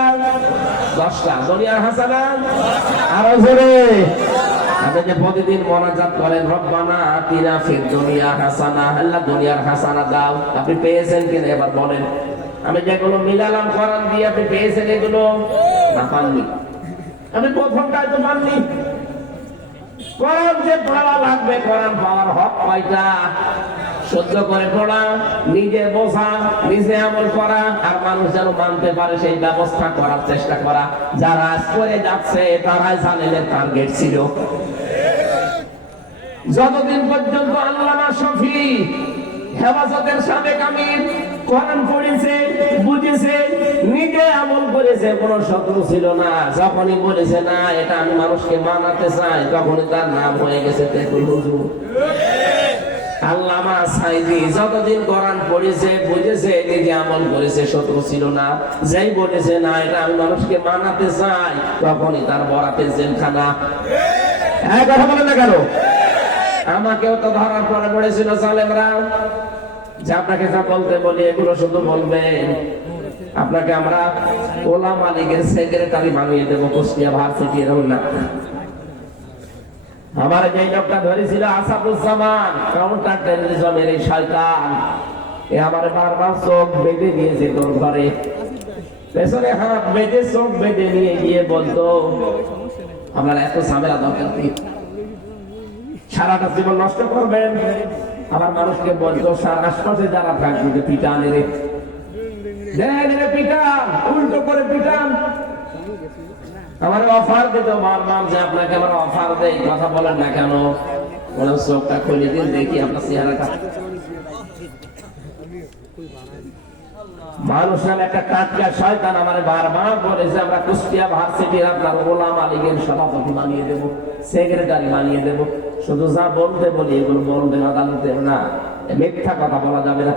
10টা। দুনিয়ার হাসানা আরো জোরে। আপনি যে প্রতিদিন মোনাজাত করেন, রব্বানা আতিনা ফিদ দুনিয়া হাসানা, আল্লাহ দুনিয়ার হাসানা দাও, আপনি পেয়েছেন কিনা এবার বলেন। আমি যেগুলো মিলালাম কোরআন দিয়ে, আপনি পেয়েছেন এগুলো? না, পাননি। আপনি প্রথমটাই তো পাননি। কোরআন যে পড়া লাগবে, কোরআন পাওয়ার হক কয়টা? সহ্য করে পড়া, নিজে বোঝা, নিজে আমল করা, আর মানুষ যেন মানতে পারে সেই ব্যবস্থা করার চেষ্টা করা। যারা আজ করে যাচ্ছে তারাই জানেনের টার্গেট ছিল। যতদিন পর্যন্ত আল্লামা শফি হেফাজতের সাবেক আমির কোরআন পড়েছে, বুঝেছে, নিজে আমল করেছে, কোন শত্রু ছিল না। যখনই বলেছে না এটা আমি মানুষকে মানাতে চাই, তখনই তার নাম হয়ে গেছে তেতুল হুজুর। আল্লামা সাইদি যতদিন কোরআন পড়েছে বুঝেছে নিজে আমল করেছে, শত্রু ছিল না। যেই বলেছে না এটা আমি মানুষকে মানাতে চাই, তখনই তার বরাতে জেলখানা। কথা বলে না কেন? আমাকেও তো ধরার পরে পড়েছিল জালেমরা যে আপনাকে যা বলতে বলি এগুলো শুধু বলবেন। আপনাকে আমরা ওলামা লীগের সেক্রেটারি বানিয়ে দেবো, কুষ্টিয়া ভার্সিটি, এরকম না। আমার যে লোকটা ধরেছিল আসাদুজ্জামান, কাউন্টার টেররিজমের এই শয়তান, এ আমার বারবার চোখ বেঁধে দিয়েছে তোর ঘরে, পেছনে হাত বেঁধে চোখ বেঁধে নিয়ে গিয়ে বলতো আপনার এত ঝামেলা দরকার কি, সারাটা জীবন নষ্ট করবেন। আবার মানুষকে বলতো আশপাশে যারা থাকবে পিটান রে, পিটান, উল্টো করে পিটান। আমার অফার দিত বারবার যে আপনাকে আমরা অফার দেই, কথা বলেন না কেন? ওনার চোখটা খুলে দিন দেখি আপনার চেহারাটা। মানুষ নামে একটা টাটকা শয়তান আমার বারবার বলেছে আমরা কুষ্টিয়া ভার্সিটির আপনার ওলামা লীগের সভাপতি বানিয়ে দেবো, সেক্রেটারি বানিয়ে দেবো। শুধু যা বলতে বলি এগুলো বলবেন আদালতে, না মিথ্যা কথা বলা যাবে না।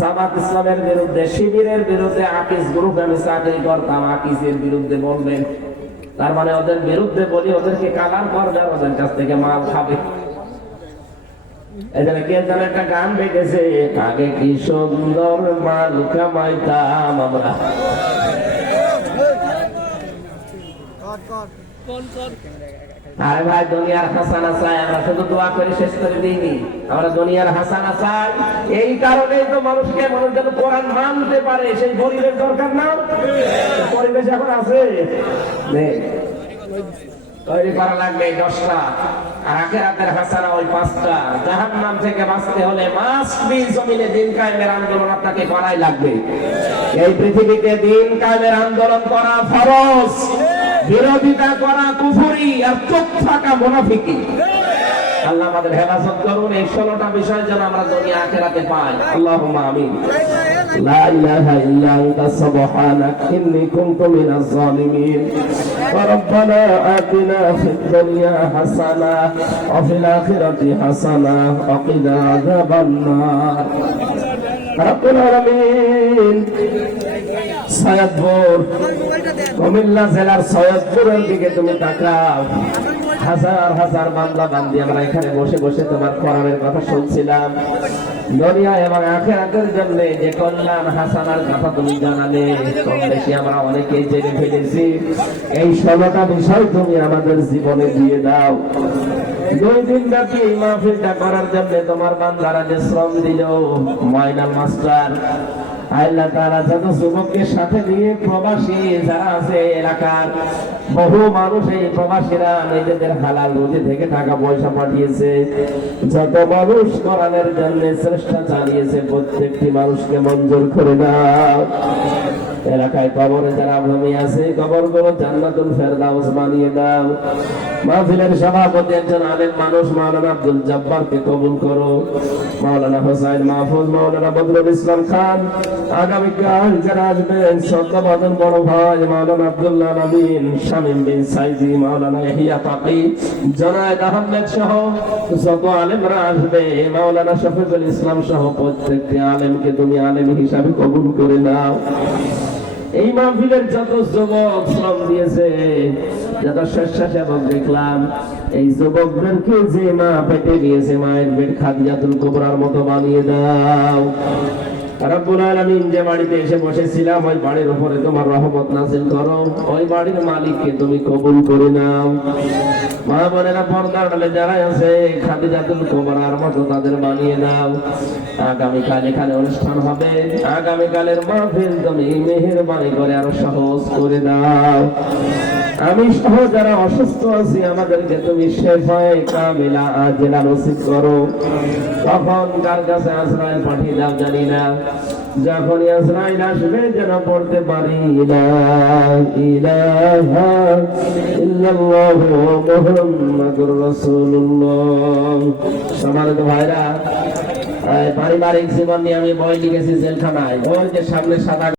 জামাত ইসলামের বিরুদ্ধে, শিবিরের বিরুদ্ধে, আকিস গ্রুপ আমি চাকরি করতাম, আকিসের বিরুদ্ধে বলবেন, তার মানে ওদের বিরুদ্ধে বলি ওদেরকে কালার করবে, ওদের কাছ থেকে মাল খাবে। এখানে কে যেন একটা গান বেঁধেছে, আগে কি সুন্দর মাল কামাইতাম আমরা। আরে ভাই দুনিয়ার হাসানা চাই, আমরা শুধু দোয়া করে শেষ করে দিইনি, আমরা দুনিয়ার হাসানা চাই। এই কারণেই তো মানুষ যেন কোরআন মানতে পারে, সেই পরিবেশ দরকার না? পরিবেশ এখন আছে, তৈরি করা লাগবে 10টা, আর আখিরাতের হাসানা ওই 5টা। জাহান্নাম থেকে বাঁচতে হলে মাস্ট বি জমিনে দিন কায়েমের আন্দোলন আপনাকে করাই লাগবে। এই পৃথিবীতে দিন কায়েমের আন্দোলন করা ফরজ, বিরোধিতা করা কুফরি, আর চুপ থাকা মুনাফিকি। আল্লাহ আমাদের হেফাজত করুন, এই 16টা বিষয় যেন আমরা দুনিয়া আখিরাতে পাই। আল্লাহুম্মা আমিন। লা ইলাহা ইল্লা আনতা সুবহানাক ইন্নী কুনতু মিনাজ জালিমিন। রব্বানা আতিনা ফিদ দুনিয়া হাসানাহ ওয়া ফিল আখিরাতি হাসানাহ ওয়া কিনা আযাবান নার। রব্বুল আলামিন। সৈয়দপুর, কুমিল্লা জেলার সৈয়দপুরের দিকে তুমি তাকাও। হাজার হাজার বান্দা বান্দি আমরা এখানে বসে বসে তোমার কোরআনের কথা শুনছিলাম। দুনিয়া এবং আখিরাতের জন্য যে কল্যাণ হাসানার কথা তুমি জানালে, কম বেশি আমরা অনেকেই জেনে ফেলেছি। এই 16টা বিষয় তুমি আমাদের জীবনে দিয়ে দাও। 2 দিন ব্যাপী এই মাহফিলটা করার জন্য তোমার বান্দারা যে শ্রম দিল, ময়নাল মাস্টার, আল্লাহ তাআলা যত যুবককে সাথে নিয়ে প্রবাসী যারা আছে এলাকার বহু মানুষ, এই প্রবাসীরা নিজেদের হালাল রুজি থেকে টাকা পয়সা পাঠিয়েছে, যত মানুষ কোরআনের জন্য চেষ্টা চালিয়েছে, প্রত্যেকটি মানুষকে মঞ্জুর করে দাও। এলাকায় কবরে যারা ভূমি আছে, কবরগুলো জান্নাতুল ফেরদাউস বানিয়ে দাও। মাহফিলের সভাপতি একজন আলেম মানুষ মাওলানা আব্দুল জব্বারকে কবুল করো। মাওলানা হোসাইন মাহফুজ, মাওলানা বদরুল ইসলাম খান, আগামীকাল যারা আসবেন শ্রদ্ধাভাজন বড় ভাই মাওলানা আব্দুল্লাহ নবীন, শামীম বিন সাইদি, মাওলানা ইহিয়া তাকি, জনায়েদ আহমেদ সহ যত আলেমরা আসবে, মাওলানা শফিকুল ইসলাম সহ প্রত্যেকটি আলেমকে তুমি আলেম হিসাবে কবুল করে নাও। এই মাহফিলের যত যুবক শ্রম দিয়েছে, যত স্বেচ্ছাসেবক দেখলাম, এই যুবকদেরকে যে মা পেটে দিয়েছে, মায়ের পেট খাদিজাতুল কুবরার মতো বানিয়ে দাও। রব্বুল আলামিন, যে বাড়িতে এসে বসেছিলাম ওই বাড়ির উপরে তোমার রহমত নাযিল করো, ওই বাড়ির মালিককে তুমি কবুল করে নাও। মা বোনেরা পর্দার আড়ালে যারা আছে, খাদিজাতুল কুবরার মতো তাদের বানিয়ে দাও। আগামীকাল এখানে অনুষ্ঠান হবে, আগামীকালের মাহফিল তুমি মেহেরবানি করে আরো সহজ করে দাও। আমি সহ যারা অসুস্থ আছি আমাদেরকে তুমি শেফায়ে কামিলা আজেলা নসিব করো। কখন কার কাছে আজরাইল পাঠিয়ে দাও জানি না, যখনই আজরাইল আসবে যেন পড়তে পারি লা ইলাহা ইল্লাল্লাহু মুহাম্মাদুর রাসূলুল্লাহ। সম্মানিত ভাইরা, পারিবারিক জীবন নিয়ে আমি বই লিখেছি জেলখানায়, ওই যে সামনে সাদা